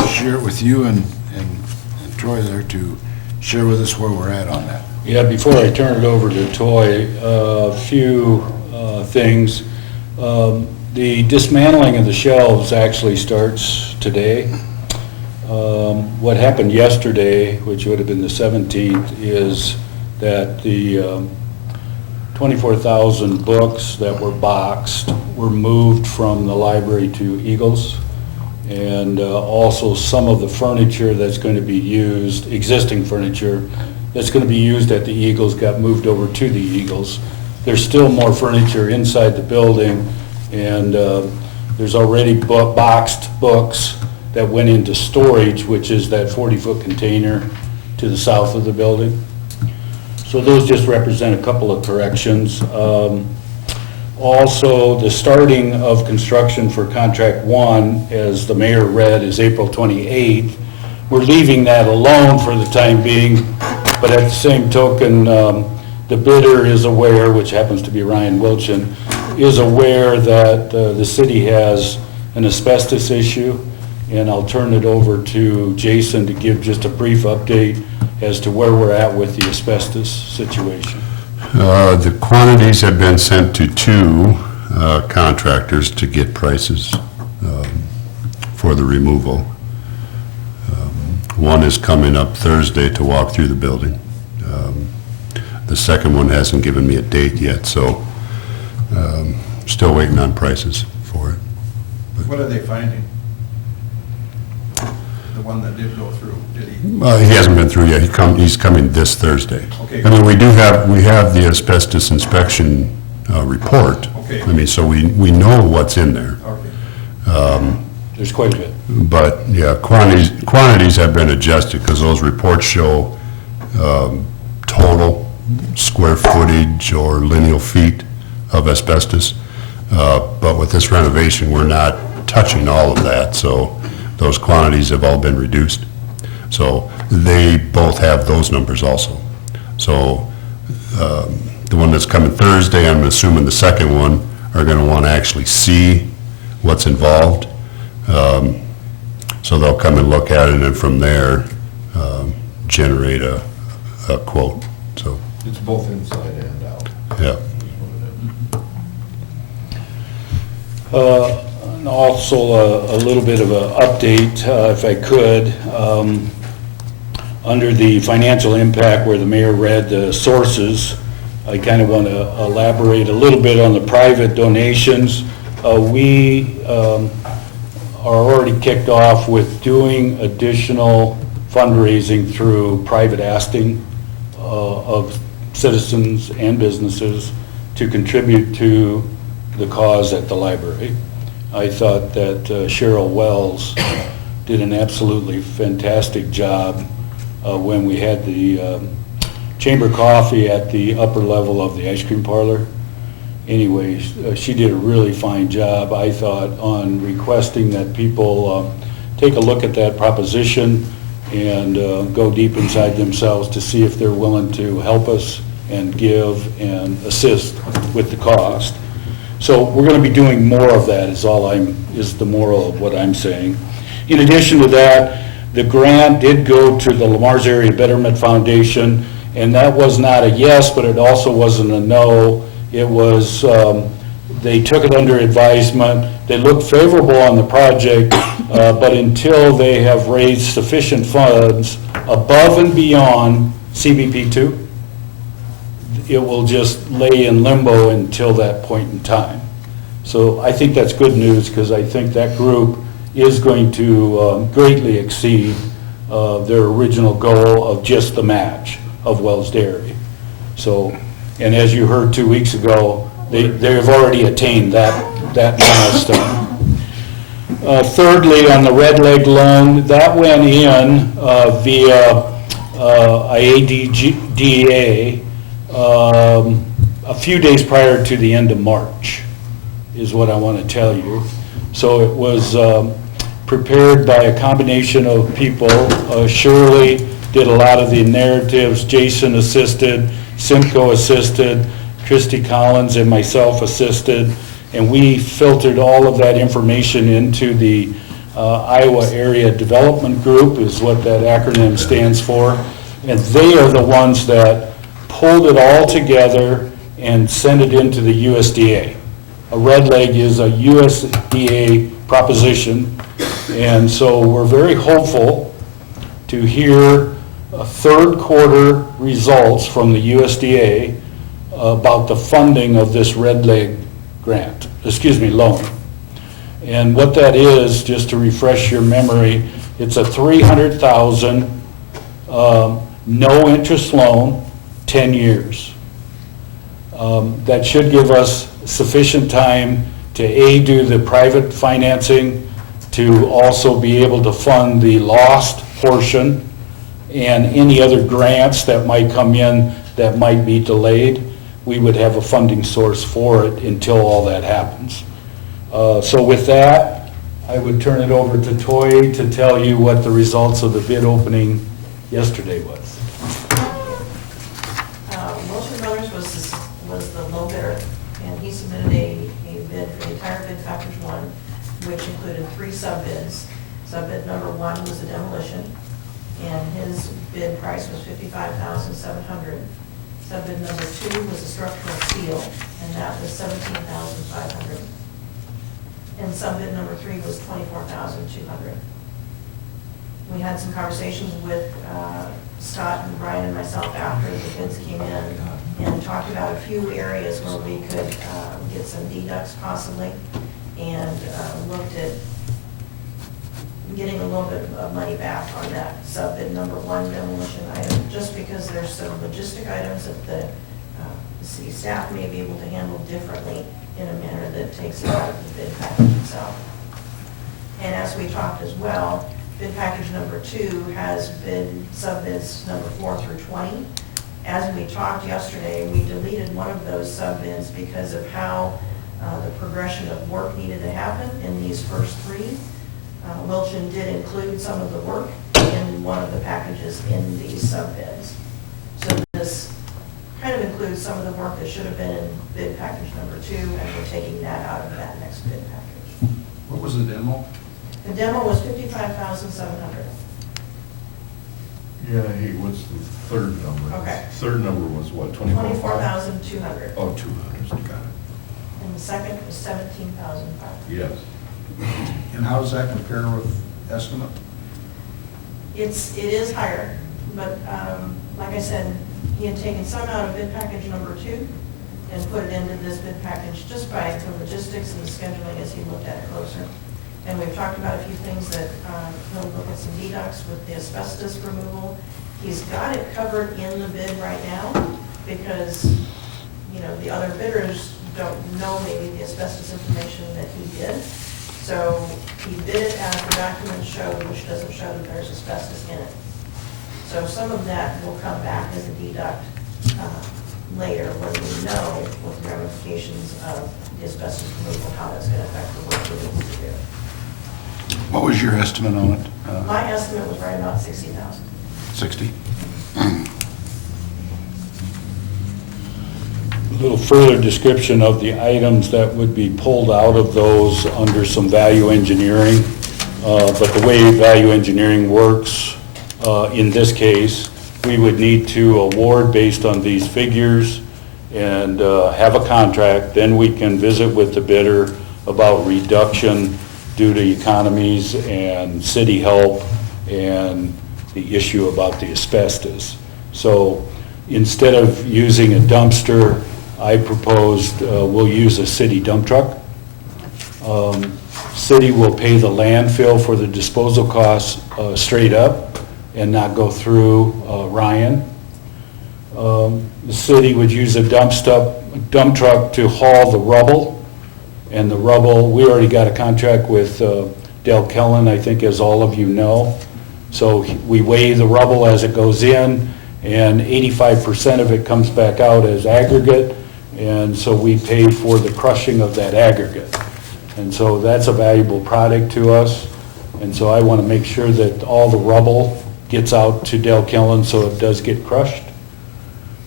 share it with you and Troy there to share with us where we're at on that. Yeah, before I turn it over to Toy, a few things. The dismantling of the shelves actually starts today. What happened yesterday, which would have been the 17th, is that the 24,000 books that were boxed were moved from the library to Eagles. And also some of the furniture that's going to be used, existing furniture, that's going to be used at the Eagles got moved over to the Eagles. There's still more furniture inside the building, and there's already boxed books that went into storage, which is that 40-foot container to the south of the building. So those just represent a couple of corrections. Also, the starting of construction for contract 1, as the mayor read, is April 28th. We're leaving that alone for the time being, but at the same token, the bidder is aware, which happens to be Ryan Wilchin, is aware that the city has an asbestos issue, and I'll turn it over to Jason to give just a brief update as to where we're at with the asbestos situation. The quantities have been sent to 2 contractors to get prices for the removal. One is coming up Thursday to walk through the building. The second one hasn't given me a date yet, so still waiting on prices for it. What are they finding? The one that did go through, did he? He hasn't been through yet. He's coming this Thursday. Okay. I mean, we have the asbestos inspection report. Okay. I mean, so we know what's in there. Okay. There's quite a bit. But, yeah, quantities have been adjusted because those reports show total square footage or lineal feet of asbestos. But with this renovation, we're not touching all of that, so those quantities have all been reduced. So they both have those numbers also. So the one that's coming Thursday, I'm assuming the second one, are going to want to actually see what's involved. So they'll come and look at it, and then from there, generate a quote, so, It's both inside and out. yeah. And also a little bit of an update, if I could. Under the financial impact where the mayor read the sources, I kind of want to elaborate a little bit on the private donations. We are already kicked off with doing additional fundraising through private asking of citizens and businesses to contribute to the cause at the library. I thought that Cheryl Wells did an absolutely fantastic job when we had the chamber coffee at the upper level of the ice cream parlor. Anyways, she did a really fine job, I thought, on requesting that people take a look at that proposition and go deep inside themselves to see if they're willing to help us and give and assist with the cost. So we're going to be doing more of that is the moral of what I'm saying. In addition to that, the grant did go to the Lamar's Area Betterment Foundation, and that was not a yes, but it also wasn't a no. It was, they took it under advisement. They looked favorable on the project, but until they have raised sufficient funds above and beyond CBP2, it will just lay in limbo until that point in time. So I think that's good news, because I think that group is going to greatly exceed their original goal of just the match of Wells Dairy. So, and as you heard 2 weeks ago, they have already attained that milestone. Thirdly, on the Red Leg loan, that went in via IADA a few days prior to the end of March, is what I want to tell you. So it was prepared by a combination of people. Shirley did a lot of the narratives, Jason assisted, Simcoe assisted, Christy Collins and myself assisted, and we filtered all of that information into the Iowa Area Development Group, is what that acronym stands for. And they are the ones that pulled it all together and sent it into the USDA. A red leg is a USDA proposition, and so we're very hopeful to hear third quarter results from the USDA about the funding of this red leg loan. And what that is, just to refresh your memory, it's a $300,000 no interest loan, 10 years. That should give us sufficient time to do the private financing, to also be able to fund the lost portion and any other grants that might come in that might be delayed. We would have a funding source for it until all that happens. So with that, I would turn it over to Toy to tell you what the results of the bid opening yesterday was. Wilson Brothers was the low bidder, and he submitted a bid for the entire bid package one, which included 3 sub-bids. Sub-bid number 1 was the demolition, and his bid price was $55,700. Sub-bid number 2 was the structural steel, and that was $17,500. And sub-bid number 3 was $24,200. We had some conversations with Scott and Brian and myself after the bids came in, and talked about a few areas where we could get some deducts possibly, and looked at getting a little bit of money back on that sub-bid number 1 demolition item, just because there's some logistic items that the city staff may be able to handle differently in a manner that takes it out of the bid package itself. And as we talked as well, bid package number 2 has sub-bids number 4 through 20. As we talked yesterday, we deleted one of those sub-bids because of how the progression of work needed to happen in these first 3. Wilchin did include some of the work in one of the packages in these sub-bids. So this kind of includes some of the work that should have been in bid package number 2, and we're taking that out of that next bid package. What was the demo? The demo was $55,700. Yeah, hey, what's the third number? Okay. Third number was what, 24? $24,200. Oh, 200, got it. And the second was $17,500. Yes. And how does that compare with estimate? It is higher, but like I said, he had taken some out of bid package number 2 and put it into this bid package just by the logistics and the scheduling as he looked at it closer. And we've talked about a few things that he'll look at some deducts with the asbestos removal. He's got it covered in the bid right now because, the other bidders don't know maybe the asbestos information that he did. So he bid it as the documents show, which doesn't show that there's asbestos in it. So some of that will come back as a deduct later when we know what the ramifications of the asbestos removal, how that's going to affect the work we need to do. What was your estimate on it? My estimate was right about 60,000. 60? A little further description of the items that would be pulled out of those under some value engineering. But the way value engineering works, in this case, we would need to award based on these figures and have a contract. Then we can visit with the bidder about reduction due to economies and city help and the issue about the asbestos. So instead of using a dumpster, I proposed we'll use a city dump truck. City will pay the landfill for the disposal costs straight up and not go through Ryan. The city would use a dump truck to haul the rubble. And the rubble, we already got a contract with Del Kellen, I think, as all of you know. So we weigh the rubble as it goes in, and 85% of it comes back out as aggregate, and so we pay for the crushing of that aggregate. And so that's a valuable product to us, and so I want to make sure that all the rubble gets out to Del Kellen so it does get crushed.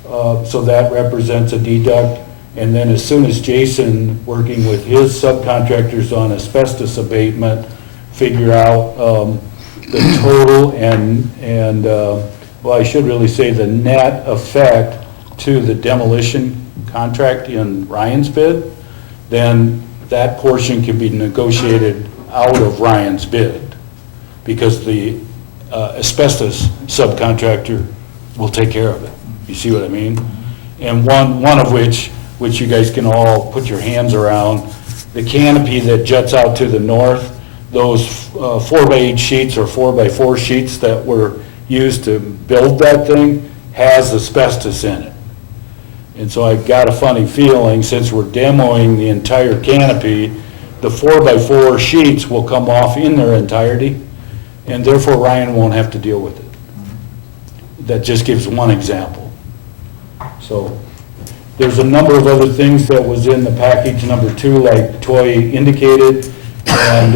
So that represents a deduct. And then as soon as Jason, working with his subcontractors on asbestos abatement, figure out the total and well, I should really say the net effect to the demolition contract in Ryan's bid, then that portion can be negotiated out of Ryan's bid, because the asbestos subcontractor will take care of it. You see what I mean? And one of which you guys can all put your hands around, the canopy that juts out to the north, those 4x8 sheets or 4x4 sheets that were used to build that thing has asbestos in it. And so I've got a funny feeling, since we're demoing the entire canopy, the 4x4 sheets will come off in their entirety, and therefore Ryan won't have to deal with it. That just gives one example. So there's a number of other things that was in the package number 2, like Toy indicated, and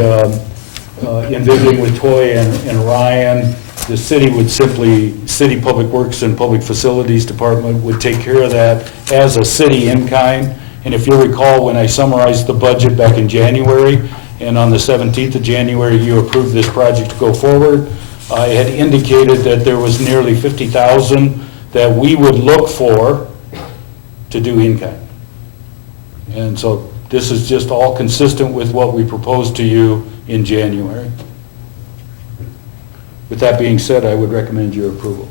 in visiting with Toy and Ryan, the city would simply, City Public Works and Public Facilities Department would take care of that as a city in kind. And if you recall, when I summarized the budget back in January, and on the 17th of January, you approved this project to go forward, I had indicated that there was nearly $50,000 that we would look for to do in kind. And so this is just all consistent with what we proposed to you in January. With that being said, I would recommend your approval.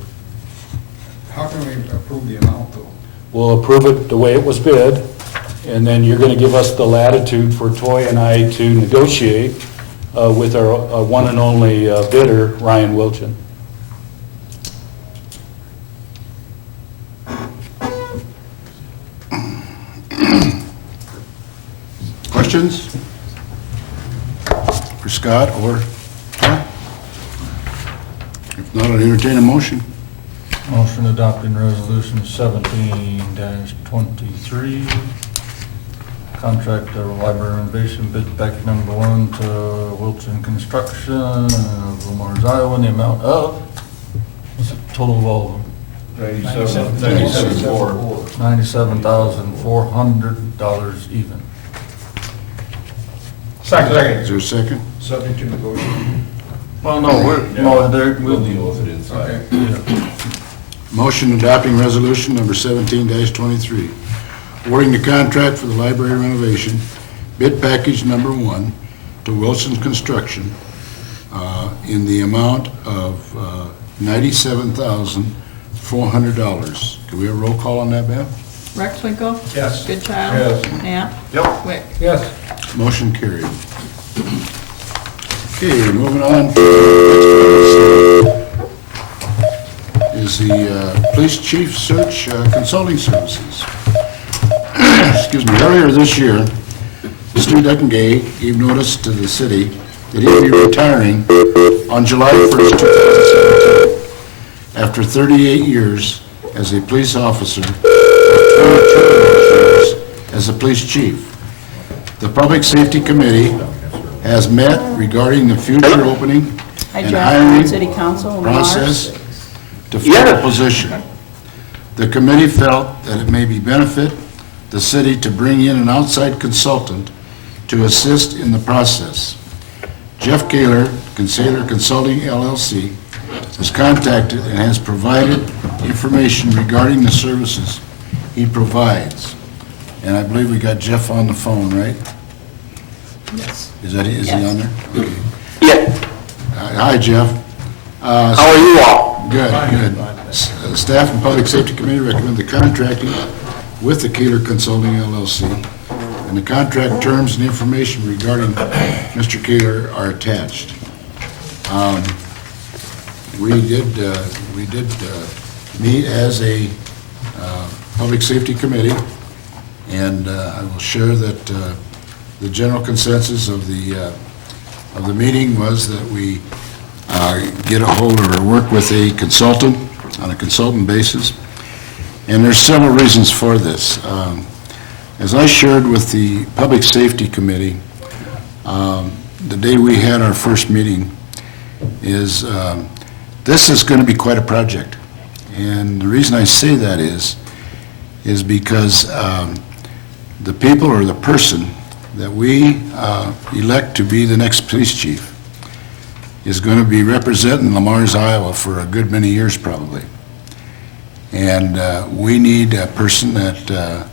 How can we approve the amount, though? We'll approve it the way it was bid, and then you're going to give us the latitude for Toy and I to negotiate with our one and only bidder, Ryan Wilchin. Questions for Scott or Tom? If not, I'll entertain a motion. Motion adopting resolution 17-23, contract of library renovation bid package number 1 to Wilson Construction of Lamar's, Iowa, in the amount of, what's the total of all of them? $97,400 even. Second. Is there a second? Subject to negotiation. Well, no, we'll deal with it inside. Motion adopting resolution number 17-23, awarding the contract for the library renovation, bid package number 1 to Wilson Construction in the amount of $97,400. Can we have a roll call on that, Ben? Rexwinkle? Yes. Goodchild? Yes. Knapp? Yep. Wick? Yes. Motion carried. Okay, moving on. Is the police chief search consulting services. Excuse me, earlier this year, Mr. Duckengay gave notice to the city that he would be retiring on July 1st, 2017, after 38 years as a police officer, 22 years as a police chief. The Public Safety Committee has met regarding the future opening and hiring City Council, process to fill the position. The committee felt that it may be benefit the city to bring in an outside consultant to assist in the process. Jeff Kaler, Consaler Consulting LLC, was contacted and has provided information regarding the services he provides. And I believe we got Jeff on the phone, right? Yes. Is he on there? Okay. Yeah, Hi, Jeff. how are you all? Good, good. Staff and Public Safety Committee recommend the contracting with the Kaler Consulting LLC, and the contract terms and information regarding Mr. Kaler are attached. We did meet as a Public Safety Committee, and I will share that the general consensus of the meeting was that we get a hold or work with a consultant on a consultant basis. And there's several reasons for this. As I shared with the Public Safety Committee, the day we had our first meeting, is this is going to be quite a project. And the reason I say that is because the people or the person that we elect to be the next police chief is going to be representing Lamar's, Iowa for a good many years probably. And we need a person that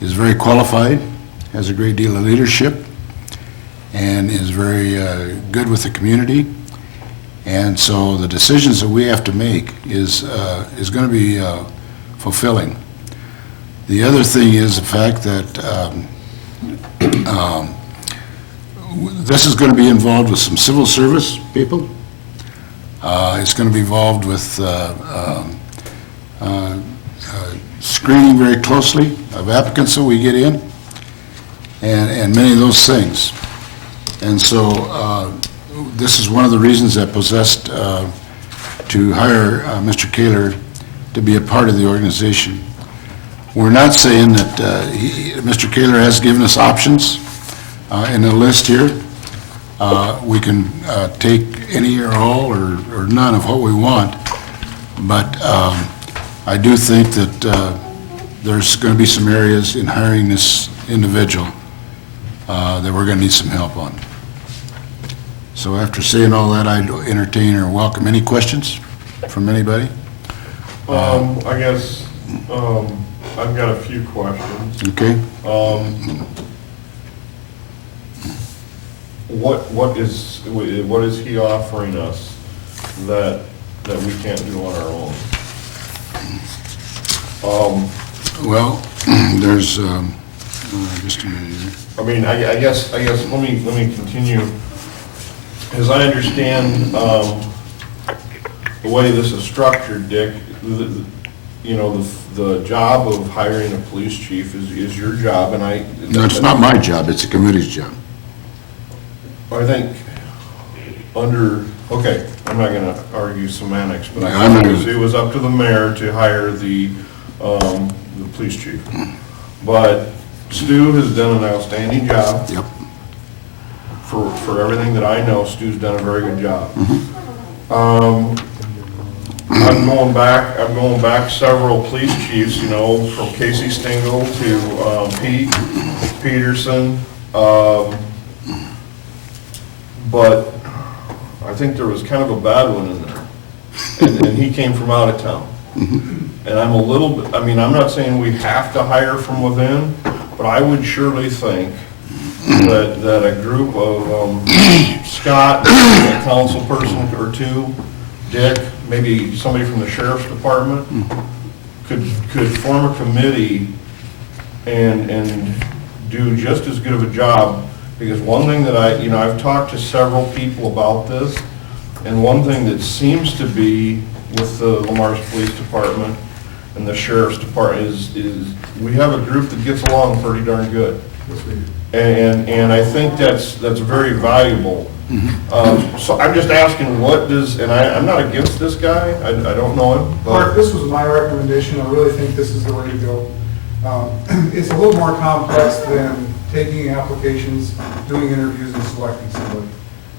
is very qualified, has a great deal of leadership, and is very good with the community. And so the decisions that we have to make is going to be fulfilling. The other thing is the fact that this is going to be involved with some civil service people. It's going to be involved with screening very closely of applicants that we get in, and many of those things. And so this is one of the reasons that possessed to hire Mr. Kaler to be a part of the organization. We're not saying that Mr. Kaler has given us options in the list here. We can take any or all or none of what we want, but I do think that there's going to be some areas in hiring this individual that we're going to need some help on. So after saying all that, I'd entertain or welcome any questions from anybody. I guess, I've got a few questions. Okay. What is he offering us that we can't do on our own? Well, there's, just a minute here. I mean, I guess, let me continue. As I understand, the way this is structured, Dick, the job of hiring a police chief is your job, and I... No, it's not my job, it's the committee's job. I think okay, I'm not gonna argue semantics, but Yeah, I'm not gonna- it was up to the mayor to hire the police chief. But Stu has done an outstanding job. Yep. For everything that I know, Stu's done a very good job. I'm going back several police chiefs, from Casey Stengel to Pete Peterson. But I think there was kind of a bad one in there. And he came from out of town. And I'm a little bit, I'm not saying we have to hire from within, but I would surely think that a group of Scott, a council person or two, Dick, maybe somebody from the sheriff's department, could form a committee and do just as good of a job. Because one thing that I've talked to several people about this, and one thing that seems to be with the Lamar's Police Department and the Sheriff's Department is we have a group that gets along pretty darn good. And I think that's very valuable. So I'm just asking, and I'm not against this guy, I don't know him, Mark, but... this was my recommendation, I really think this is the way to go. It's a little more complex than taking applications, doing interviews, and selecting somebody.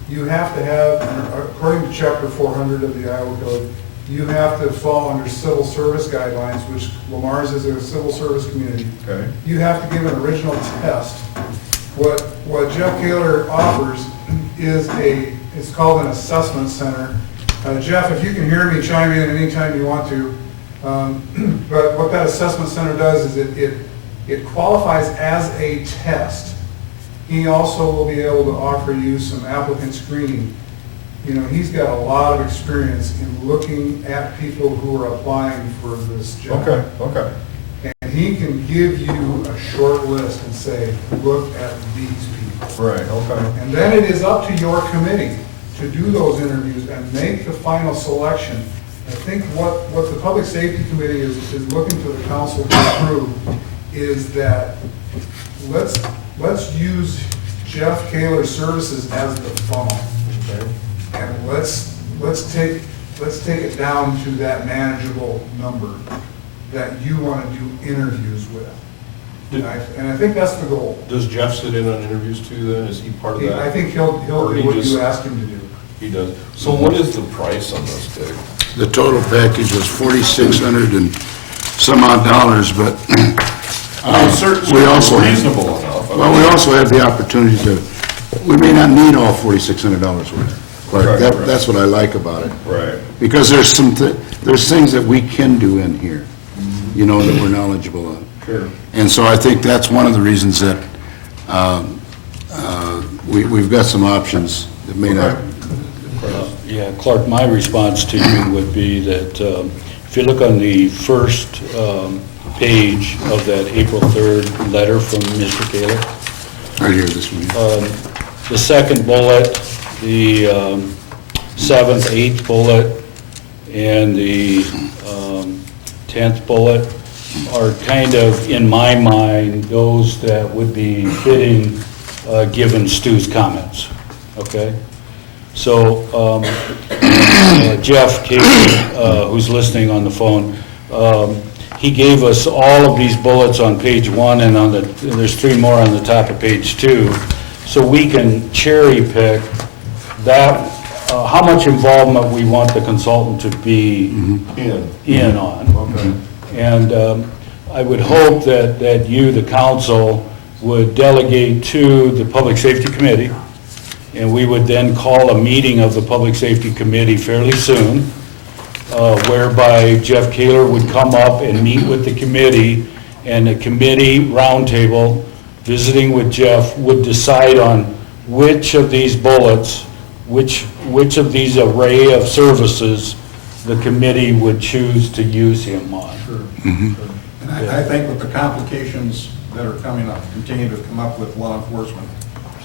You have to have, according to Chapter 400 of the Iowa Code, you have to fall under civil service guidelines, which Lamar's is a civil service community. Okay. You have to give an original test. What Jeff Kaler offers is it's called an assessment center. Jeff, if you can hear me, chime in anytime you want to. But what that assessment center does is it qualifies as a test. He also will be able to offer you some applicant screening. He's got a lot of experience in looking at people who are applying for this job. Okay. And he can give you a short list and say, look at these people. Right, okay. And then it is up to your committee to do those interviews and make the final selection. I think what the Public Safety Committee is looking to the council to approve is that let's use Jeff Kaler's services as the funnel. Okay. And let's take it down to that manageable number that you want to do interviews with. And I think that's the goal. Does Jeff sit in on interviews too then? Is he part of that? I think he'll Or do he what just- you ask him to do. He does. So what is the price on this, Dick? The total package was $4,600 and some odd dollars, but we also had, reasonable enough. well, we also had the opportunity we may not need all $4,600 worth. Clark. Right, right. That's what I like about it. Right. Because there's there's things that we can do in here, you know, that we're knowledgeable of. Sure. And so I think that's one of the reasons that we've got some options that may not. Yeah, Clark, my response to you would be that if you look on the first page of that April 3rd letter from Mr. Kaler, Right here, this one. the second bullet, the 7th, 8th bullet, and the 10th bullet are kind of, in my mind, those that would be fitting, given Stu's comments, okay? So Jeff Kaler, who's listening on the phone, he gave us all of these bullets on page 1, and there's 3 more on the top of page 2, so we can cherry pick that, how much involvement we want the consultant to be in on. Okay. And I would hope that you, the council, would delegate to the Public Safety Committee, and we would then call a meeting of the Public Safety Committee fairly soon, whereby Jeff Kaler would come up and meet with the committee, and the committee roundtable, visiting with Jeff, would decide on which of these bullets, which of these array of services the committee would choose to use him on. And I think with the complications that are coming up, continue to come up with law enforcement,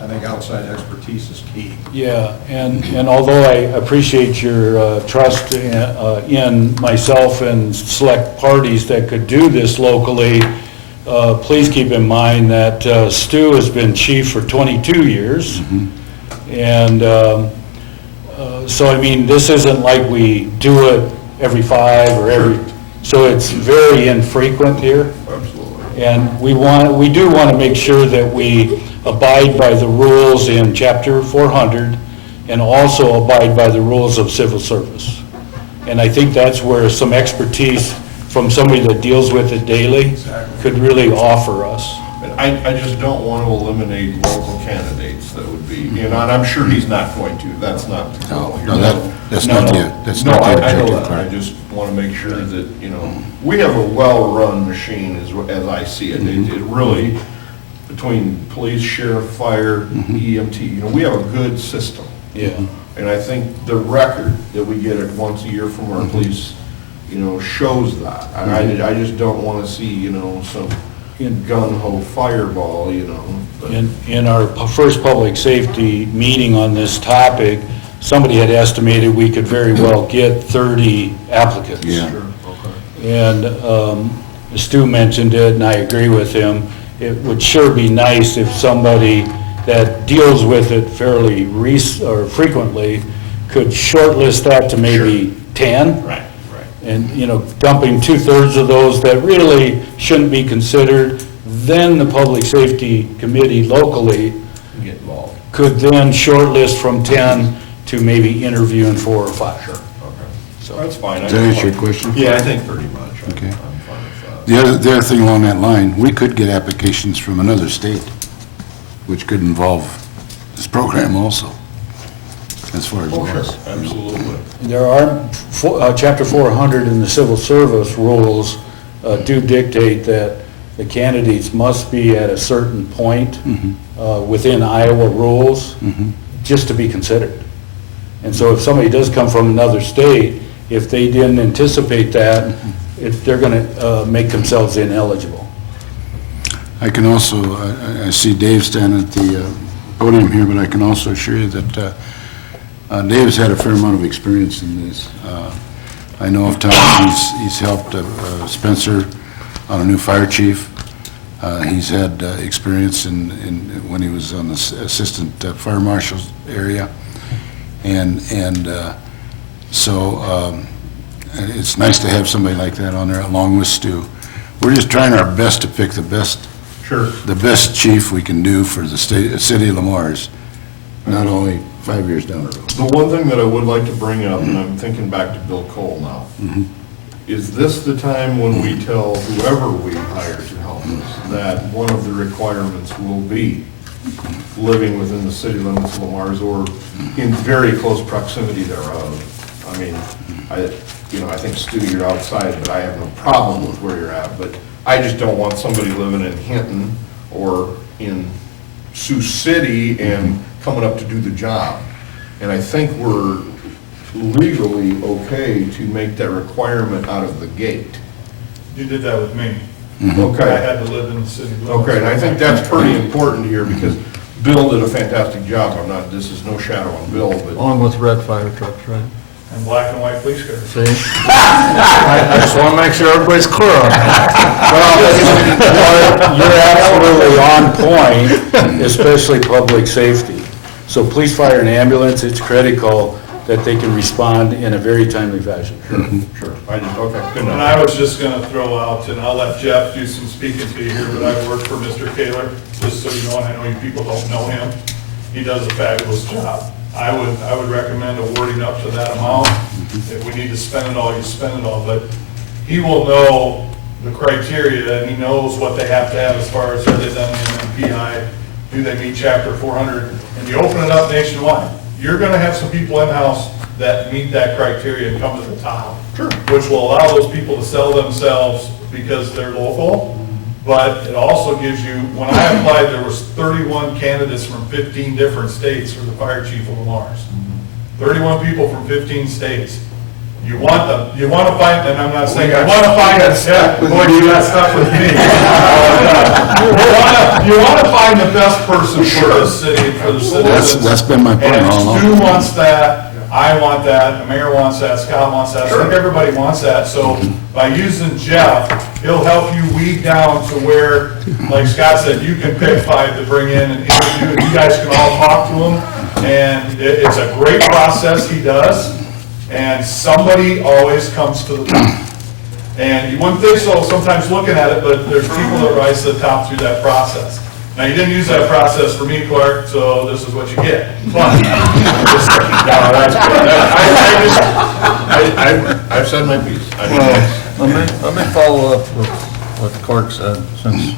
I think outside expertise is key. Yeah, and although I appreciate your trust in myself and select parties that could do this locally, please keep in mind that Stu has been chief for 22 years. And so, I mean, this isn't like we do it every 5 or every, so it's very infrequent here. Absolutely. And we do want to make sure that we abide by the rules in chapter 400 and also abide by the rules of civil service. And I think that's where some expertise from somebody that deals with it daily could really offer us. And I just don't want to eliminate local candidates that would be, you know, and I'm sure he's not going to, that's not the goal here. That's not it. That's No, not I the know objective, that, I Clark. just want to make sure that, you know, we have a well-run machine as I see it. It really, between police, sheriff, fire, EMT, you know, we have a good system. Yeah. And I think the record that we get it once a year from our police, you know, shows that. And I just don't want to see, you know, some gun-ho fireball, you know. but- In our first public safety meeting on this topic, somebody had estimated we could very well get 30 applicants. Yeah. Sure, okay. And Stu mentioned it, and I agree with him. It would sure be nice if somebody that deals with it fairly frequently could shortlist that to maybe 10. Right. And, you know, dumping 2/3 of those that really shouldn't be considered, then the Public Safety Committee locally Get involved. could then shortlist from 10 to maybe interviewing 4 or 5. Sure, okay. So that's fine. Does that answer your question? Yeah, I think pretty much. Okay. I'm fine with that. The other thing along that line, we could get applications from another state, which could involve this program also, as far as Oh, laws. sure, absolutely. There are, Chapter 400 in the Civil Service rules do dictate that the candidates must be at a certain point within Iowa rules just to be considered. And so if somebody does come from another state, if they didn't anticipate that, they're going to make themselves ineligible. I can also, I see Dave standing at the podium here, but I can also assure you that Dave has had a fair amount of experience in this. I know of times he's helped Spencer on a new fire chief. He's had experience in when he was on the assistant fire marshal's area. And so it's nice to have somebody like that on there along with Stu. We're just trying our best to pick the best chief we can do for the city of Lamar's, not only 5 years down the road. The one thing that I would like to bring up, and I'm thinking back to Bill Cole now, is this the time when we tell whoever we hire to help us that one of the requirements will be living within the city limits of Lamar's or in very close proximity thereof. I mean, I think, Stu, you're outside, but I have no problem with where you're at, but I just don't want somebody living in Hinton or in Sioux City and coming up to do the job. And I think we're legally okay to make that requirement out of the gate. You did that with me. Okay. I had to live in the city limits. Okay, and I think that's pretty important here, because Bill did a fantastic job. This is no shadow on Bill, but. Along with red fire trucks, right? And black and white police cars. See? I just want to make sure everybody's clear on that. You're absolutely on point, especially public safety. So police, fire, and ambulance, it's critical that they can respond in a very timely fashion. Sure. I just, okay, good And enough. I was just gonna throw out, and I'll let Jeff do some speaking to you here, but I work for Mr. Kaler, just so you know, and I know you people don't know him. He does a fabulous job. I would recommend awarding up to that amount. If we need to spend it all, you spend it all, but he will know the criteria, and he knows what they have to have as far as, are they done the MMPI, do they meet chapter 400, and you open it up nationwide. You're gonna have some people in-house that meet that criteria and come to the top. Sure. Which will allow those people to sell themselves because they're local, but it also gives you, when I applied, there was 31 candidates from 15 different states for the fire chief of Lamar's. 31 people from 15in states. You want them, you want to find, and I'm not saying, I want to find a step, boy, you got stuff with me. You want to find the best person for the city, for the citizens. That's been my point all along. And Stu wants that, I want that, the mayor wants that, Scott wants that, I think everybody wants that. So by using Jeff, he'll help you weed down to where, like Scott said, you can pick 5 to bring in and interview, and you guys can all talk to them. And it's a great process he does. And somebody always comes to the top. And you wouldn't think so sometimes looking at it, but there's people that rise to the top through that process. Now, you didn't use that process for me, Clark, so this is what you get. But, I've said my piece. Let me follow up with what Clark said, since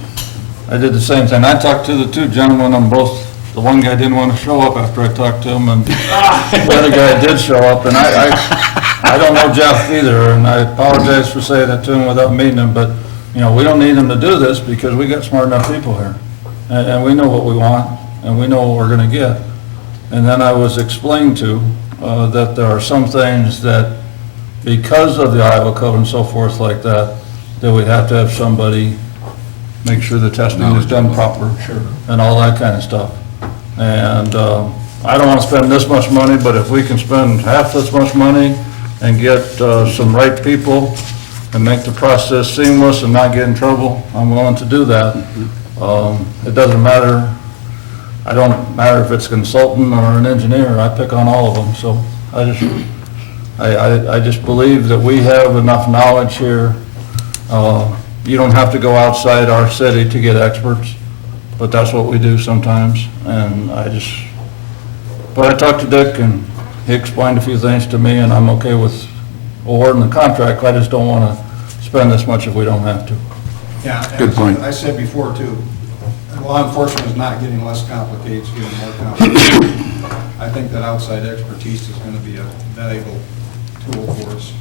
I did the same thing. I talked to the 2 gentlemen on both. The one guy didn't want to show up after I talked to him, and the other guy did show up, and I don't know Jeff either, and I apologize for saying that to him without meeting him, but, we don't need him to do this because we got smart enough people here. And we know what we want, and we know what we're gonna get. And then I was explained to, that there are some things that, because of the Iowa code and so forth like that, that we have to have somebody make sure the testing is done proper. And all that kind of stuff. And I don't want to spend this much money, but if we can spend half this much money and get some right people and make the process seamless and not get in trouble, I'm willing to do that. It doesn't matter, I don't matter if it's a consultant or an engineer, I pick on all of them. So I just believe that we have enough knowledge here. You don't have to go outside our city to get experts, but that's what we do sometimes. And but I talked to Dick, and he explained a few things to me, and I'm okay with awarding the contract. I just don't want to spend this much if we don't have to. Yeah. Good point. As I said before, too, law enforcement is not getting less complicated, it's getting more complicated. I think that outside expertise is going to be a valuable tool for us.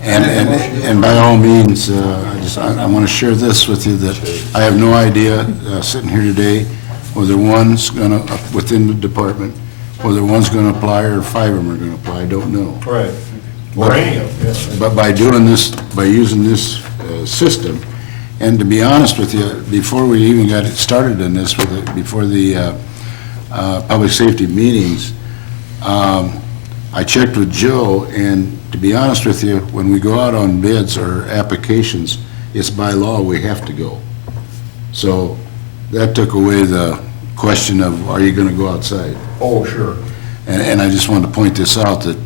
And by all means, I want to share this with you, that I have no idea, sitting here today, whether one's going to, within the department, whether one's going to apply or 5 of them are going to apply, I don't know. Right. Or any of them, yeah. But by doing this, by using this system, and to be honest with you, before we even got it started in this, before the public safety meetings, I checked with Joe, and to be honest with you, when we go out on bids or applications, it's by law we have to go. So that took away the question of, are you going to go outside? Oh, sure. And I just wanted to point this out, that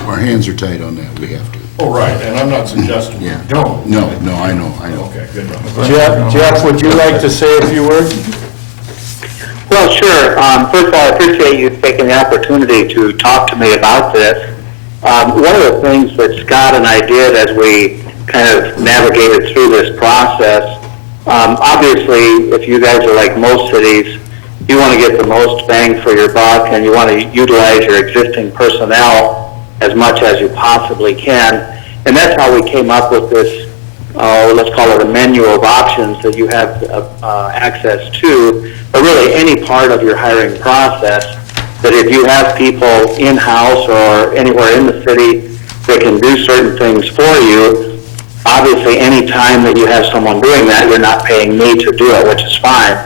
our hands are tied on that, we have to. Oh, right, and I'm not suggesting we don't. No, I know. Okay, good enough. Jeff, would you like to say a few words? Well, sure. First of all, I appreciate you taking the opportunity to talk to me about this. One of the things that Scott and I did as we kind of navigated through this process Obviously, if you guys are like most cities, you want to get the most bang for your buck, and you want to utilize your existing personnel as much as you possibly can. And that's how we came up with this, let's call it a menu of options that you have access to, but really any part of your hiring process, that if you have people in-house or anywhere in the city that can do certain things for you, obviously any time that you have someone doing that, you're not paying me to do it, which is fine.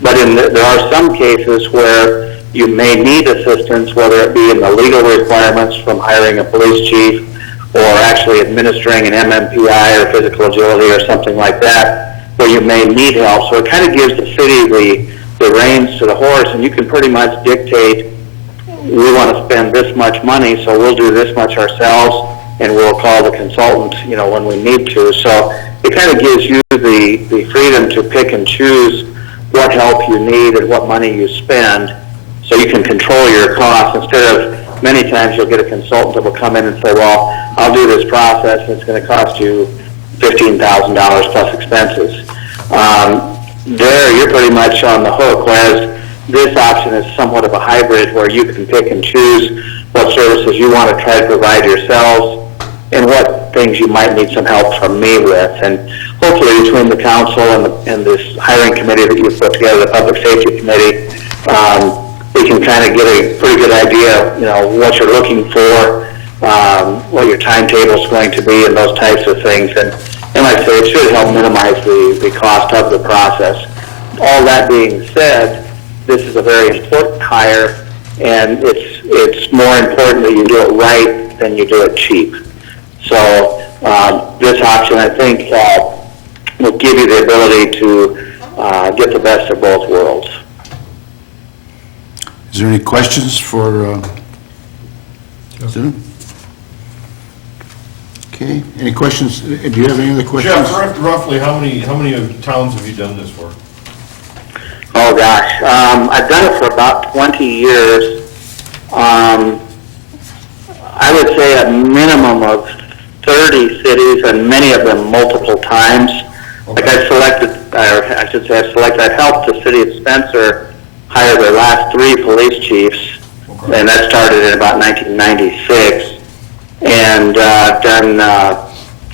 But there are some cases where you may need assistance, whether it be in the legal requirements from hiring a police chief or actually administering an MMPI or physical agility or something like that, where you may need help. So it kind of gives the city the reins to the horse, and you can pretty much dictate, we want to spend this much money, so we'll do this much ourselves, and we'll call the consultant, when we need to. So it kind of gives you the freedom to pick and choose what help you need and what money you spend, so you can control your costs instead of many times you'll get a consultant that will come in and say, well, I'll do this process and it's going to cost you $15,000 plus expenses. There you're pretty much on the hook, whereas this option is somewhat of a hybrid where you can pick and choose what services you want to try to provide yourselves and what things you might need some help from me with. And hopefully between the council and this hiring committee that you've put together, the public safety committee, we can kind of get a pretty good idea, what you're looking for, what your timetable is going to be, and those types of things. And like I say, it should help minimize the cost of the process. All that being said, this is a very important hire, and it's more important that you do it right than you do it cheap. So this option, I think, will give you the ability to get the best of both worlds. Is there any questions for Sue? Okay, any questions? Do you have any other questions? Jeff, roughly, how many towns have you done this for? Oh, gosh. I've done it for about 20 years. I would say a minimum of 30 cities, and many of them multiple times. Okay. Like I've helped the city of Spencer hire their last 3 police chiefs, and that started in about 1996. And I've done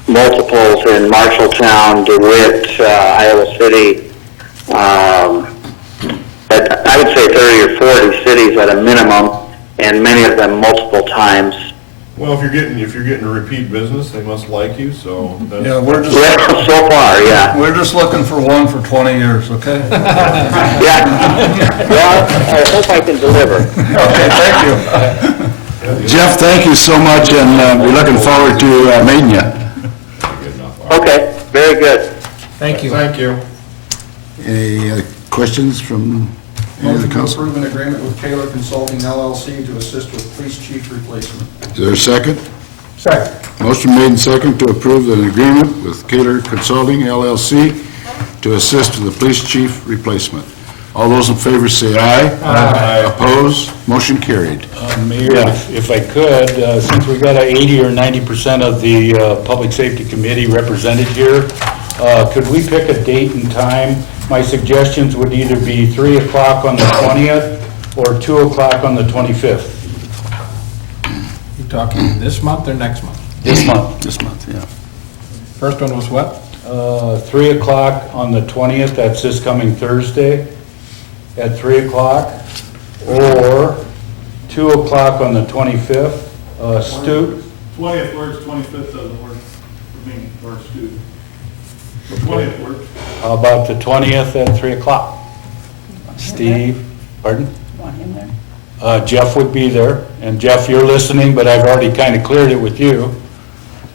multiples in Marshalltown, DeWitt, Iowa City. But I would say 30 or 40 cities at a minimum, and many of them multiple times. Well, if you're getting a repeat business, they must like you, so that's... Yeah, we're just... so far, yeah. We're just looking for one for 20 years, okay? Yeah. Well, I hope I can deliver. Okay, thank you. Jeff, thank you so much, and we're looking forward to meeting you. Okay, very good. Thank you. Thank you. Any other questions from any of the Motion to council? approve an agreement with Taylor Consulting LLC to assist with police chief replacement. Is there a second? Second. Motion made and second to approve an agreement with Taylor Consulting LLC to assist with the police chief replacement. All those in favor say aye. Aye. Opposed? Motion carried. Mayor, if I could, since we got 80 or 90% of the Public Safety Committee represented here, could we pick a date and time? My suggestions would either be 3 o'clock on the 20th or 2 o'clock on the 25th. You talking this month or next month? This month. This month, yeah. First one was what? 3 o'clock on the 20th, that's this coming Thursday, at 3 o'clock, or 2 o'clock on the 25th. Stu? 20th works, 25th doesn't work for me, or Stu. 20th works. How about the 20th at 3 o'clock? Steve, pardon? Want him there? Jeff would be there, and Jeff, you're listening, but I've already kind of cleared it with you.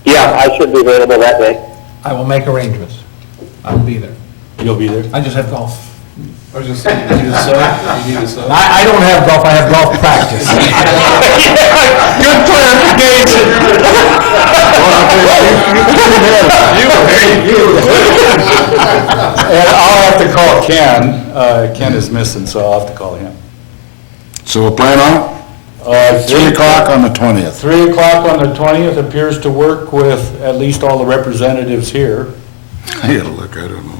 Yeah, I should be available that day. I will make arrangements. I'll be there. You'll be there? I just have golf. I was just saying, you need a sub? You need a sub? I don't have golf, I have golf practice. Good clarification. And I'll have to call Ken. Ken is missing, so I'll have to call him. So we'll plan on it? 3 o'clock on the 20th. 3 o'clock on the 20th appears to work with at least all the representatives here. I gotta look, I don't know.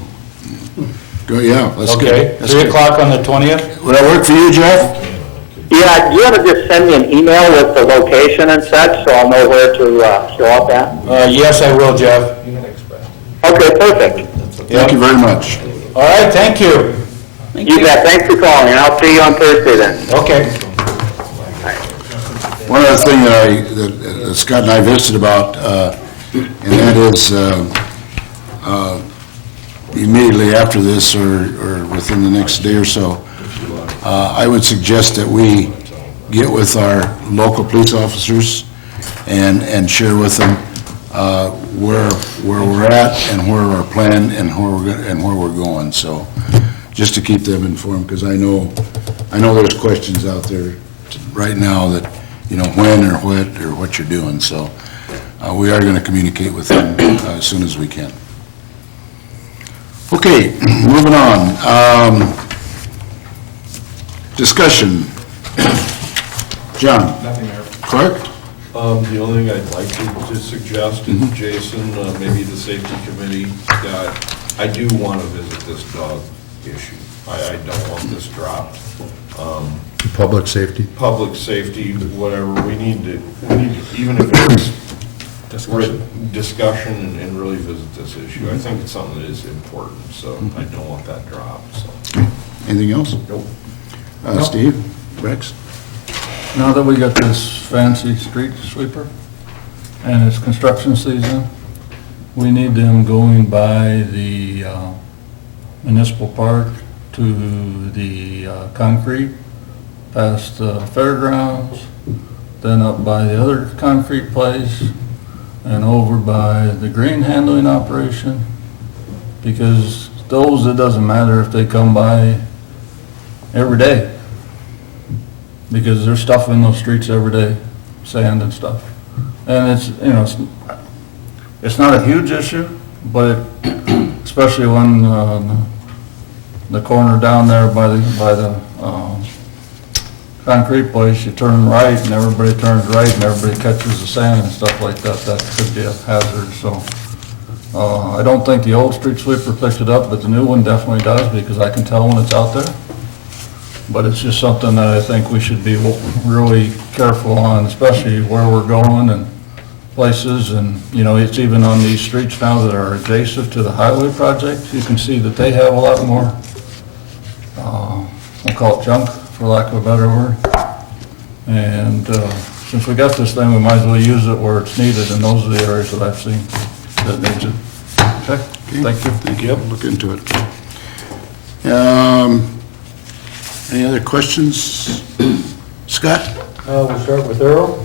Go, yeah, let's go. Okay, 3 o'clock on the 20th? Will that work for you, Jeff? Yeah, you want to just send me an email with the location and such, so I'll know where to show up at? Yes, I will, Jeff. Okay, perfect. Thank you very much. All right, thank you. You bet, thanks for calling, and I'll see you on Thursday then. Okay. One other thing that Scott and I visited about, and that is immediately after this or within the next day or so, I would suggest that we get with our local police officers and share with them where we're at and where our plan and where we're going. So just to keep them informed, because I know there's questions out there right now that, when or what you're doing. So we are going to communicate with them as soon as we can. Okay, moving on. Discussion. John? Nothing there. Clark? The only thing I'd like to suggest is, Jason, maybe the safety committee, that I do want to visit this dog issue. I don't want this dropped. Public safety? Public safety, whatever, we need to, even if it's discussion and really visit this issue. I think it's something that is important, so I don't want that dropped, so. Anything else? Nope. Steve? Rex? Now that we got this fancy street sweeper and it's construction season, we need them going by the municipal park to the concrete, past the fairgrounds, then up by the other concrete place, and over by the green handling operation, because those, it doesn't matter if they come by every day, because there's stuff in those streets every day, sand and stuff. And it's not a huge issue, but especially when the corner down there by the concrete place, you turn right and everybody turns right and everybody catches the sand and stuff like that, that could be a hazard. So I don't think the old street sweeper picks it up, but the new one definitely does, because I can tell when it's out there. But it's just something that I think we should be really careful on, especially where we're going and places. And, it's even on these streets now that are adjacent to the highway project. You can see that they have a lot more, I'll call it junk, for lack of a better word. And since we got this thing, we might as well use it where it's needed, and those are the areas that I've seen that needs it. Okay, thank you. Thank you. Look into it. Any other questions? Scott? We'll start with Earl.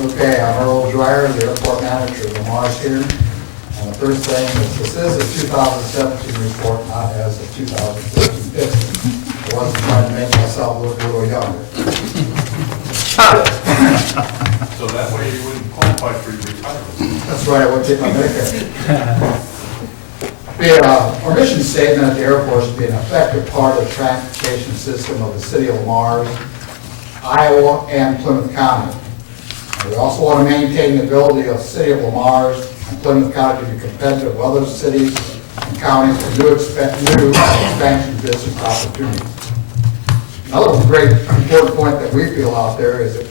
Okay, I'm Earl Dwyer, the airport manager of Lamar's here. And the first thing is, this is a 2017 report, not as a 2014-15. I wasn't trying to make myself look a little younger. So that way you wouldn't qualify for your retirement. That's right, I would take my Medicare. Our mission statement at the airport is to be an effective part of the transportation system of the city of Lamar's, Iowa, and Plymouth County. We also want to maintain the ability of the city of Lamar's and Plymouth County to be competitive with other cities and counties for new expansion business opportunities. Another great important point that we feel out there is that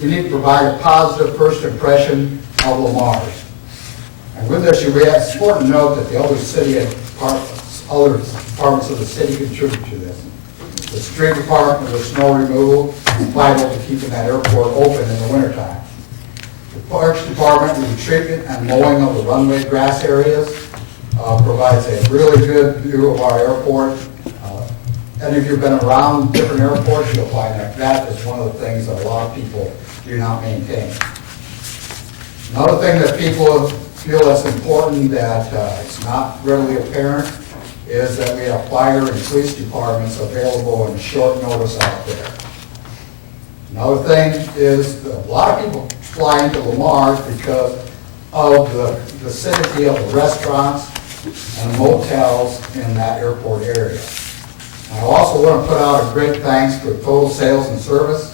we need to provide a positive first impression of Lamar's. And with this, it's important to note that the other departments of the city contribute to this. The street department with snow removal is vital to keeping that airport open in the wintertime. The parks department with the treatment and mowing of the runway grass areas provides a really good view of our airport. Any of you have been around different airports, you'll find that is one of the things that a lot of people do not maintain. Another thing that people feel that's important that it's not readily apparent is that we have fire and police departments available in short notice out there. Another thing is that a lot of people fly into Lamar's because of the vicinity of the restaurants and motels in that airport area. I also want to put out a great thanks to Total Sales and Service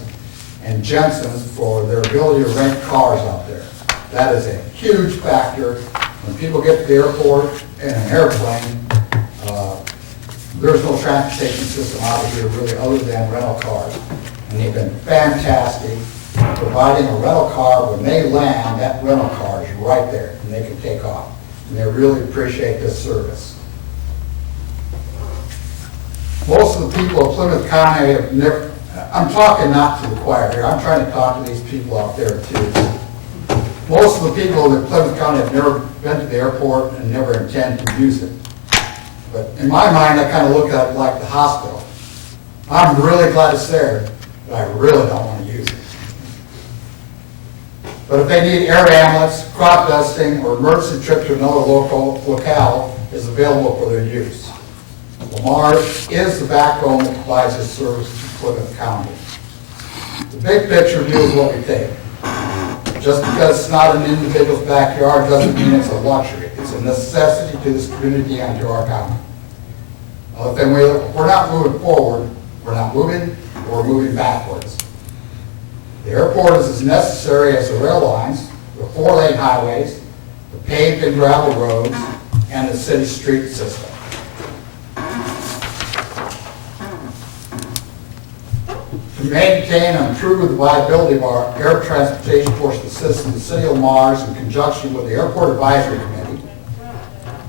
and Jensen's for their ability to rent cars out there. That is a huge factor. When people get to the airport in an airplane, there's no transportation system out here really other than rental cars. And they've been fantastic providing a rental car. When they land, that rental car is right there and they can take off. And they really appreciate this service. Most of the people of Plymouth County have never, I'm talking not to the choir here, I'm trying to talk to these people out there too. Most of the people in Plymouth County have never been to the airport and never intend to use it. But in my mind, I kind of look at it like the hospital. I'm really glad it's there, but I really don't want to use it. But if they need air ambulance, crop dusting, or emergency trip to another locale is available for their use. Lamar is the backbone that provides this service to Plymouth County. The big picture view is what we take. Just because it's not an individual's backyard doesn't mean it's a luxury. It's a necessity to this community and to our county. If we're not moving forward, we're not moving, we're moving backwards. The airport is as necessary as the rail lines, the 4-lane highways, the paved and gravel roads, and the city street system. To maintain and improve the viability of our air transportation portion of the system, the City of Mars, in conjunction with the Airport Advisory Committee,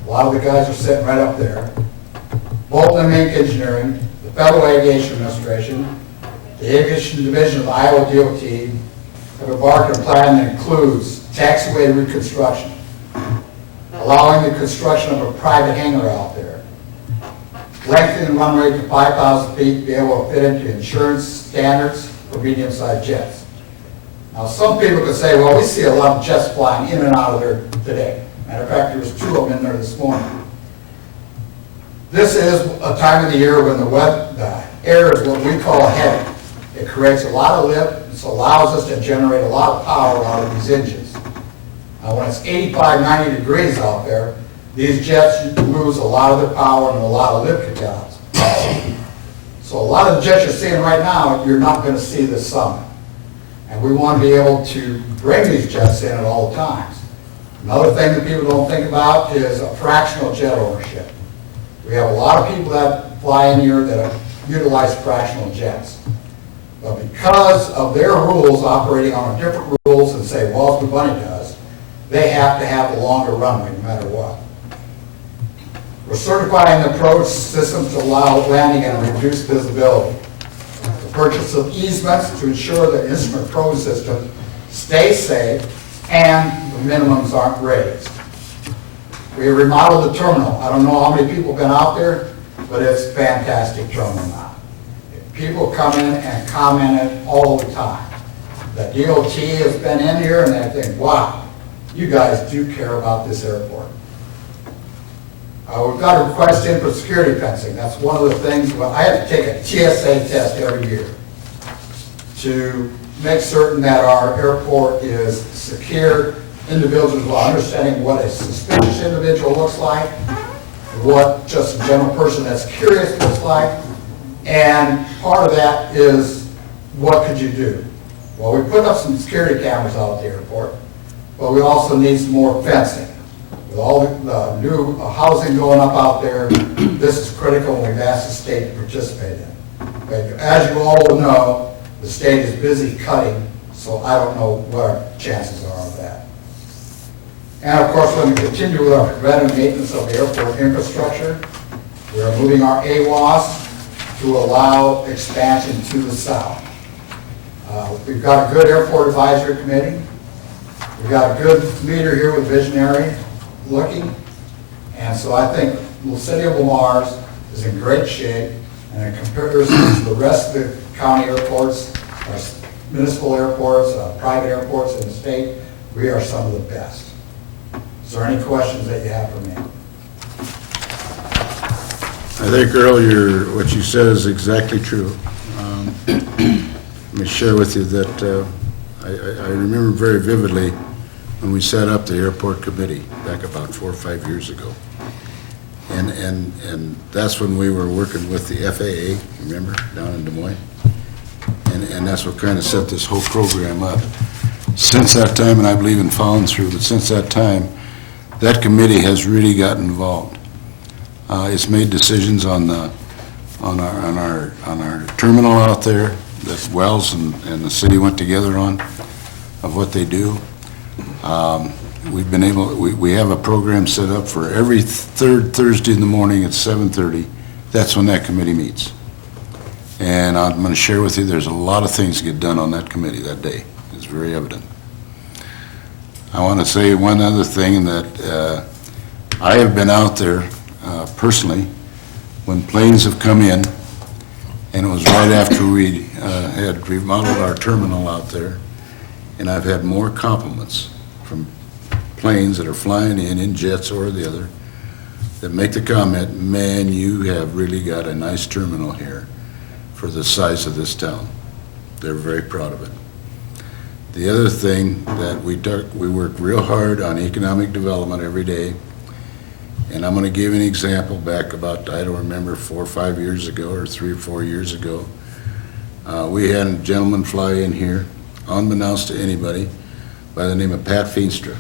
a lot of the guys are sitting right up there, Bolton and Mink Engineering, the Federal Aviation Administration, the Aviation Division of Iowa DOT, have embarked on a plan that includes taxiway reconstruction, allowing the construction of a private hangar out there, lengthening the runway to 5,000 feet to be able to fit into insurance standards for medium-sized jets. Now, some people could say, well, we see a lot of jets flying in and out of there today. Matter of fact, there was 2 of them in there this morning. This is a time of the year when the air is what we call heavy. It creates a lot of lift. This allows us to generate a lot of power out of these engines. Now, when it's 85, 90 degrees out there, these jets lose a lot of their power and a lot of lift can get out. So a lot of the jets you're seeing right now, you're not going to see this summer. And we want to be able to bring these jets in at all times. Another thing that people don't think about is a fractional jet ownership. We have a lot of people that fly in here that utilize fractional jets. But because of their rules operating on different rules than, say, Walsh Bunny does, they have to have a longer runway no matter what. We're certifying the approach systems to allow landing and reduce visibility. The purchase of easements to ensure the instrument pro system stays safe and the minimums aren't raised. We remodeled the terminal. I don't know how many people have been out there, but it's a fantastic terminal now. People come in and comment it all the time. The DOT has been in here and they think, wow, you guys do care about this airport. We've got a request in for security fencing. That's one of the things, I have to take a TSA test every year to make certain that our airport is secure. Individuals will understanding what a suspicious individual looks like, what just a general person that's curious looks like, and part of that is what could you do? Well, we put up some security cameras out at the airport, but we also need some more fencing. With all the new housing going up out there, this is critical, and we've asked the state to participate in it. But as you all know, the state is busy cutting, so I don't know what our chances are of that. And of course, we're going to continue with our preventive maintenance of the airport infrastructure. We are moving our AWAS to allow expansion to the south. We've got a good airport advisory committee. We've got a good leader here with visionary looking. And so I think the city of Lamar's is in great shape. And in comparison to the rest of the county airports, our municipal airports, private airports in the state, we are some of the best. Is there any questions that you have for me? I think earlier what you said is exactly true. Let me share with you that I remember very vividly when we set up the airport committee back about 4 or 5 years ago. And that's when we were working with the FAA, remember, down in Des Moines. and that's what kind of set this whole program up. Since that time, and I believe in following through, but since that time, that committee has really gotten involved. It's made decisions on our terminal out there that Wells and the city went together on, of what they do. We've been able, we have a program set up for every third Thursday in the morning at 7:30. That's when that committee meets. And I'm going to share with you, there's a lot of things get done on that committee that day. It's very evident. I want to say one other thing, that I have been out there personally when planes have come in, and it was right after we had remodeled our terminal out there, and I've had more compliments from planes that are flying in jets or the other, that make the comment, man, you have really got a nice terminal here for the size of this town. They're very proud of it. The other thing that we work real hard on economic development every day, and I'm going to give an example back about, I don't remember, 4 or 5 years ago, or 3 or 4 years ago. We had a gentleman fly in here, unbeknownst to anybody, by the name of Pat Feenstra.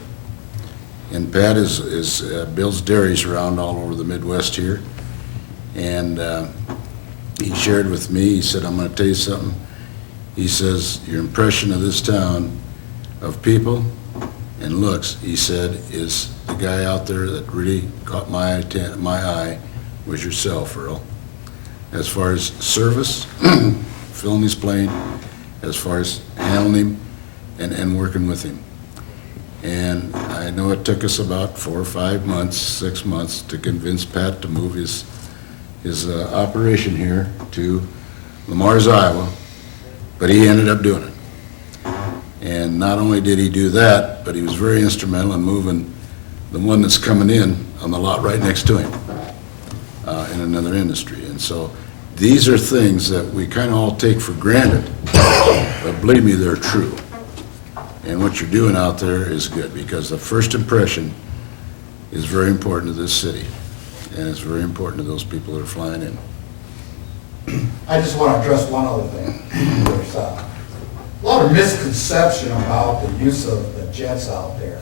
And Pat builds dairies around all over the Midwest here. And he shared with me, he said, I'm going to tell you something. He says, your impression of this town, of people and looks, he said, is the guy out there that really caught my eye was yourself, Earl. As far as service, filling his plane, as far as handling him and working with him. And I know it took us about 4 or 5 months, 6 months to convince Pat to move his operation here to Lamar's, Iowa, but he ended up doing it. And not only did he do that, but he was very instrumental in moving the one that's coming in on the lot right next to him in another industry. And so these are things that we kind of all take for granted, but believe me, they're true. And what you're doing out there is good, because the first impression is very important to this city, and it's very important to those people that are flying in. I just want to address one other thing. There's a lot of misconception about the use of the jets out there.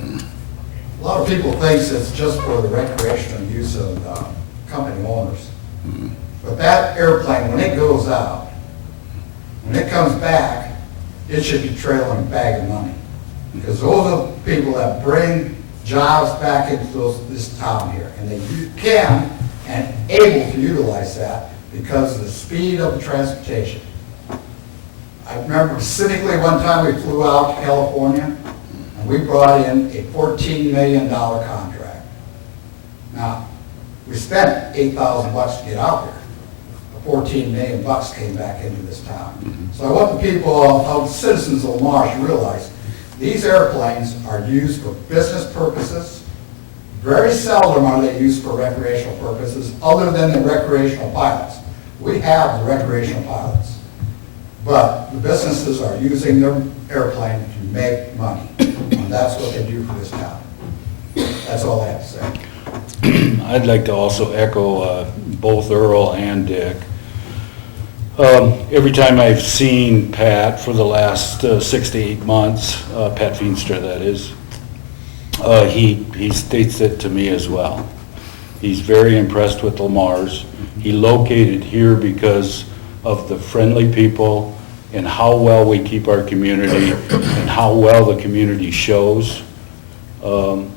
A lot of people think it's just for the recreational use of company owners. But that airplane, when it goes out, when it comes back, it should be trailing a bag of money. Because those are the people that bring jobs back into this town here. And they can and able to utilize that because of the speed of the transportation. I remember cynically one time we flew out to California and we brought in a $14 million contract. Now, we spent $8,000 to get out there. The $14 million came back into this town. So I want the people, the citizens of Lamar to realize these airplanes are used for business purposes. Very seldom are they used for recreational purposes, other than the recreational pilots. We have the recreational pilots. But the businesses are using their airplane to make money. And that's what they do for this town. That's all I have to say. I'd like to also echo both Earl and Dick. Every time I've seen Pat for the last 6 to 8 months, Pat Feenstra that is, he states it to me as well. He's very impressed with Lamar's. He located here because of the friendly people and how well we keep our community and how well the community shows. So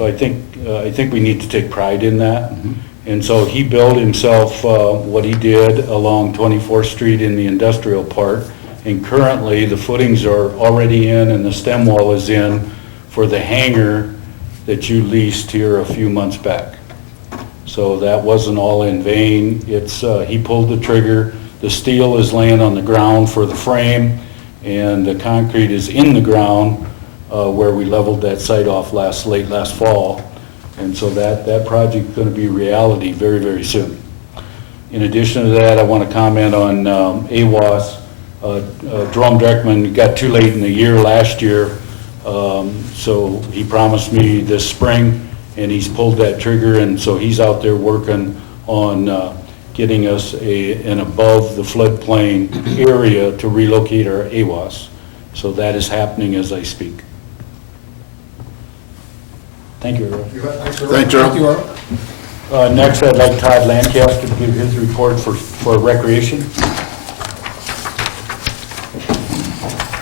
I think we need to take pride in that. And so he built himself what he did along 24th Street in the industrial part. And currently the footings are already in and the stem wall is in for the hangar that you leased here a few months back. So that wasn't all in vain. It's he pulled the trigger. The steel is laying on the ground for the frame, and the concrete is in the ground where we leveled that site off late last fall. And so that project is going to be reality very, very soon. In addition to that, I want to comment on AWAS. Jerome Dreckman got too late in the year last year, so he promised me this spring, and he's pulled that trigger, and so he's out there working on getting us an above the floodplain area to relocate our AWAS. So that is happening as I speak. Thank you, Earl. Thank you, Earl. Next, I'd like Todd Lancaster to give his report for recreation.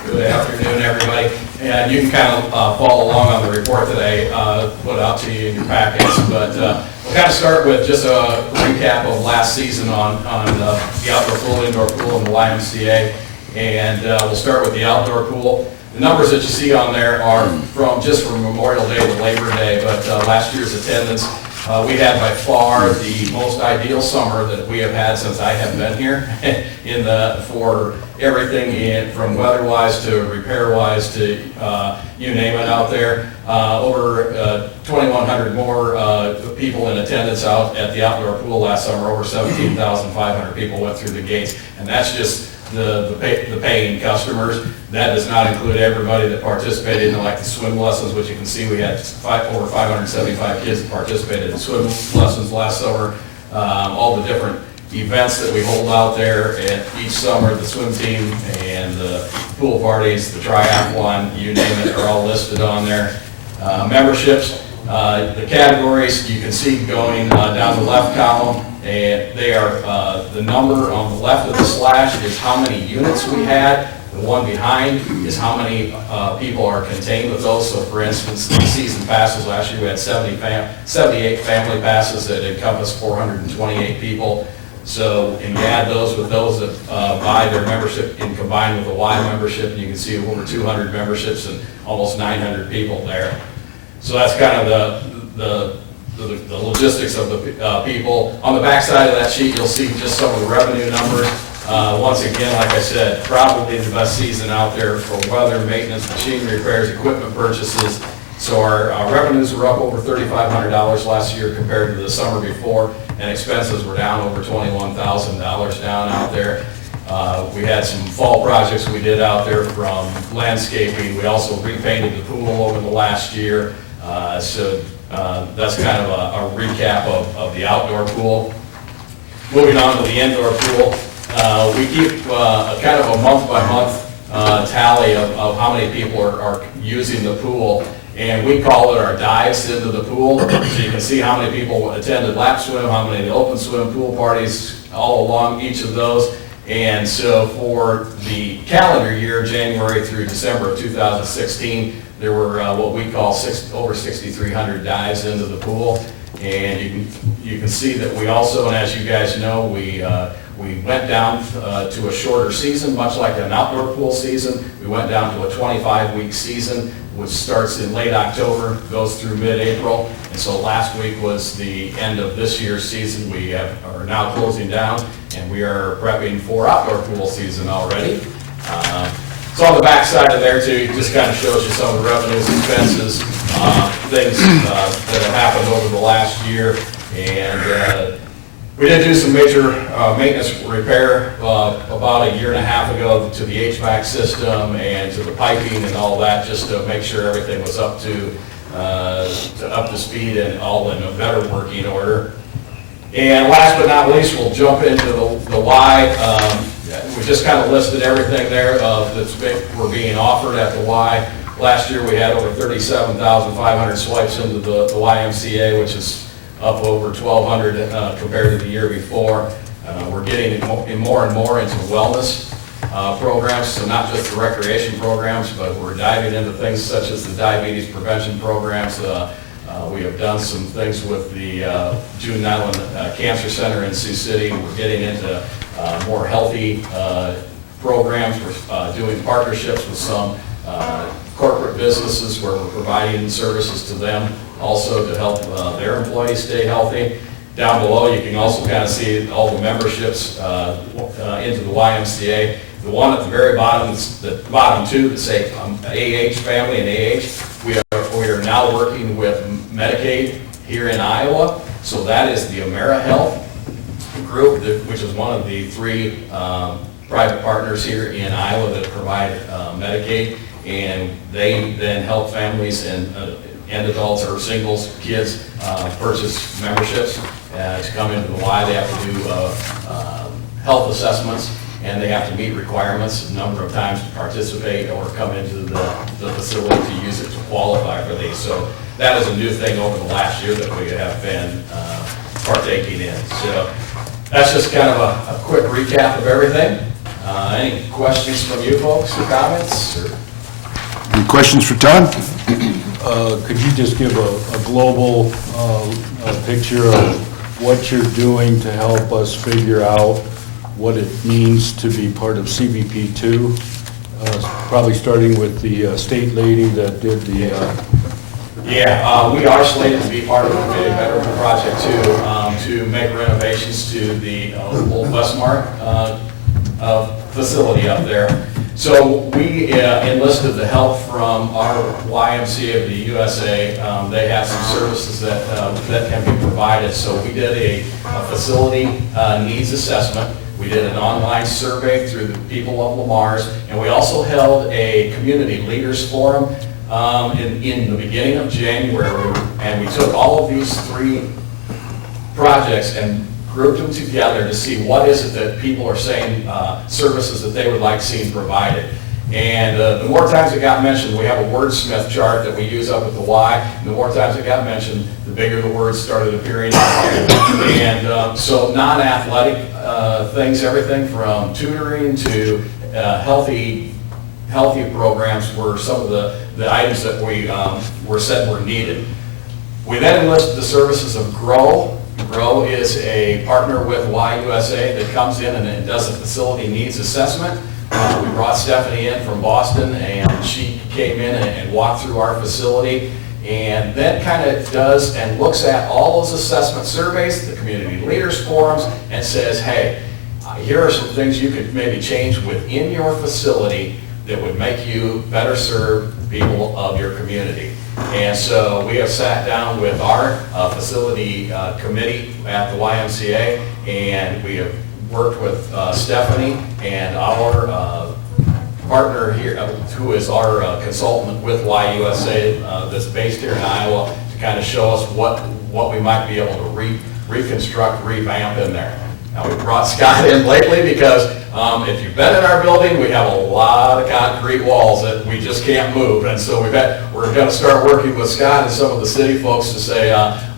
Good afternoon, everybody. And you can kind of follow along on the report that I put out to you in your packets. But we'll kind of start with just a recap of last season on the outdoor pool, indoor pool, and the YMCA. And we'll start with the outdoor pool. The numbers that you see on there are from Memorial Day to Labor Day, but last year's attendance, we had by far the most ideal summer that we have had since I have been here for everything from weather-wise to repair-wise to you name it out there. Over 2,100 more people in attendance out at the outdoor pool last summer. Over 17,500 people went through the gates, and that's just the paying customers. That does not include everybody that participated in like the swim lessons, which you can see we had over 575 kids that participated in swim lessons last summer. All the different events that we hold out there at each summer, the swim team and the pool parties, the triathlon, you name it, are all listed on there. Memberships, the categories you can see going down the left column, and they are the number on the left of the slash is how many units we had. The one behind is how many people are contained with those. So for instance, the season passes, last year we had 78 family passes that encompassed 428 people. So, and you add those with those that buy their membership and combined with the Y membership, and you can see over 200 memberships and almost 900 people there. So that's kind of the logistics of the people. On the back side of that sheet, you'll see just some of the revenue numbers. Once again, like I said, probably the best season out there for weather, maintenance, machinery repairs, equipment purchases. So our revenues were up over $3,500 last year compared to the summer before, and expenses were down over $21,000 down out there. We had some fall projects we did out there from landscaping. We also repainted the pool over the last year. So that's kind of a recap of the outdoor pool. Moving on to the indoor pool, we keep kind of a month-by-month tally of how many people are using the pool, and we call it our dives into the pool. So you can see how many people attended lap swim, how many open swim pool parties, all along each of those. And so for the calendar year, January through December of 2016, there were what we call over 6,300 dives into the pool. And you can see that we also, and as you guys know, we went down to a shorter season, much like an outdoor pool season. We went down to a 25-week season, which starts in late October, goes through mid-April. And so last week was the end of this year's season. We are now closing down, and we are prepping for outdoor pool season already. So on the back side of there too, it just kind of shows you some of the revenues, expenses, things that have happened over the last year. And we did do some major maintenance repair about a year and a half ago to the HVAC system and to the piping and all that, just to make sure everything was up to speed and all in a better working order. And last but not least, we'll jump into the Y. We just kind of listed everything there we're being offered at the Y. Last year we had over 37,500 swipes into the YMCA, which is up over 1,200 compared to the year before. We're getting more and more into wellness programs, so not just the recreation programs, but we're diving into things such as the diabetes prevention programs. We have done some things with the June Island Cancer Center in Sioux City. We're getting into more healthy programs. We're doing partnerships with some corporate businesses where we're providing services to them also to help their employees stay healthy. Down below, you can also kind of see all the memberships into the YMCA. The one at the very bottom, the bottom two that say AH, family and AH, we are now working with Medicaid here in Iowa. So that is the AmeriHealth group, which is one of the three private partners here in Iowa that provide Medicaid. And they then help families and adults or singles, kids purchase memberships. to come into the Y. They have to do health assessments, and they have to meet requirements a number of times to participate or come into the facility to use it to qualify for these. So that is a new thing over the last year that we have been partaking in. So that's just kind of a quick recap of everything. Any questions from you folks or comments? Or? Any questions for Todd? Could you just give a global picture of what you're doing to help us figure out what it means to be part of CVP2? Probably starting with the state lady that did the... Yeah, we are slated to be part of the Community Betterment Project to make renovations to the old Westmark facility up there. So we enlisted the help from our YMCA of the USA. They have some services that can be provided. So we did a facility needs assessment. We did an online survey through the people of Lamar's, and we also held a community leaders forum in the beginning of January, and we took all of these 3 projects and grouped them together to see what is it that people are saying, services that they would like seen provided. And the more times it got mentioned, we have a wordsmith chart that we use up at the Y, and the more times it got mentioned, the bigger the words started appearing. And so non-athletic things, everything from tutoring to healthy programs were some of the items that we were said were needed. We then enlisted the services of GROW. GROW is a partner with YUSA that comes in and does a facility needs assessment. We brought Stephanie in from Boston, and she came in and walked through our facility, and then kind of does and looks at all those assessment surveys, the community leaders forums, and says, hey, here are some things you could maybe change within your facility that would make you better serve people of your community. And so we have sat down with our facility committee at the YMCA, and we have worked with Stephanie and our partner here, who is our consultant with YUSA that's based here in Iowa, to kind of show us what we might be able to reconstruct, revamp in there. Now, we brought Scott in lately because if you've been in our building, we have a lot of concrete walls that we just can't move. And so we're going to start working with Scott and some of the city folks to say,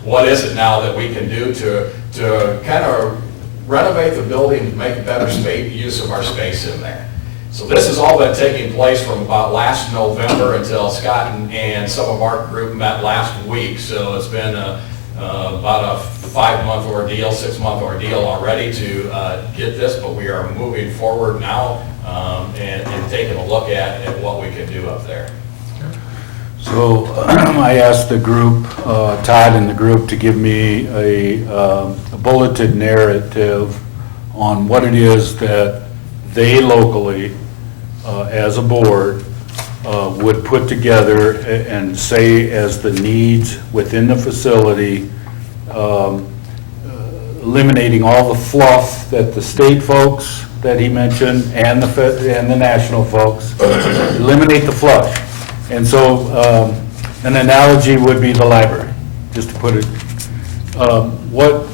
what is it now that we can do to kind of renovate the building to make better use of our space in there. So this has all been taking place from about last November until Scott and some of our group met last week. So it's been about a 5-month ordeal, 6-month ordeal already to get this, but we are moving forward now and taking a look at what we can do up there. So I asked the group, Todd and the group, to give me a bulleted narrative on what it is that they locally, as a board, would put together and say as the needs within the facility, eliminating all the fluff that the state folks that he mentioned and the national folks, eliminate the fluff. And so an analogy would be the library, just to put it,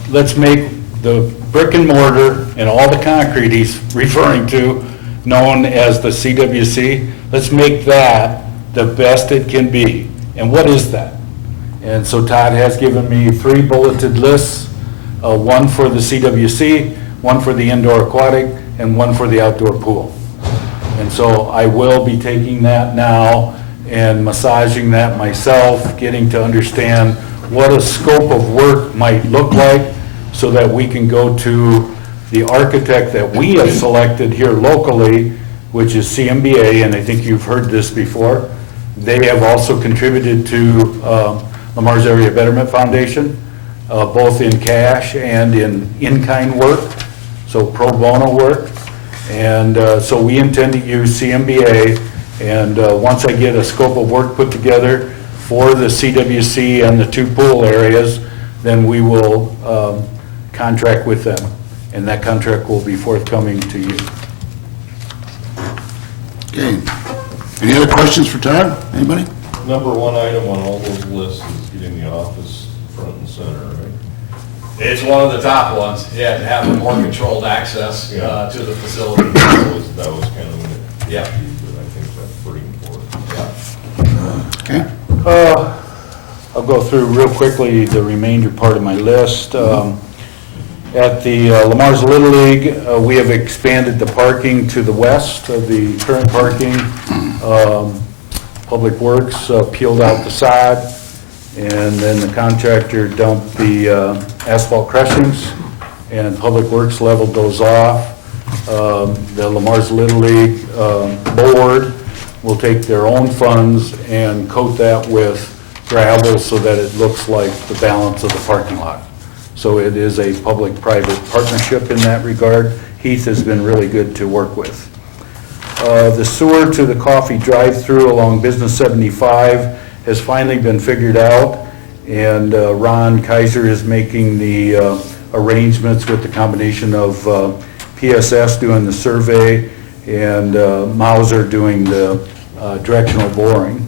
let's make the brick and mortar and all the concrete he's referring to, known as the CWC, let's make that the best it can be. And what is that? And so Todd has given me 3 bulleted lists, one for the CWC, one for the indoor aquatic, and one for the outdoor pool. And so I will be taking that now and massaging that myself, getting to understand what a scope of work might look like so that we can go to the architect that we have selected here locally, which is CMBA, and I think you've heard this before. They have also contributed to Lamar's Area Betterment Foundation, both in cash and in-kind work, so pro bono work. And so we intend to use CMBA, and once I get a scope of work put together for the CWC and the 2 pool areas, then we will contract with them, and that contract will be forthcoming to you. Okay. Any other questions for Todd? Anybody? Number 1 item on all those lists is getting the office front and center, right? It's one of the top ones, yeah, to have a more controlled access to the facility. That was kind of, Yeah. but I think that's pretty important. Okay. I'll go through real quickly the remainder part of my list. At the Lamar's Little League, we have expanded the parking to the west of the current parking. Public Works peeled out the sod, and then the contractor dumped the asphalt crushings, and Public Works leveled those off. The Lamar's Little League board will take their own funds and coat that with gravel so that it looks like the balance of the parking lot. So it is a public-private partnership in that regard. Heath has been really good to work with. The sewer to the coffee drive-through along Business 75 has finally been figured out, and Ron Kaiser is making the arrangements with the combination of PSS doing the survey and Mauser doing the directional boring.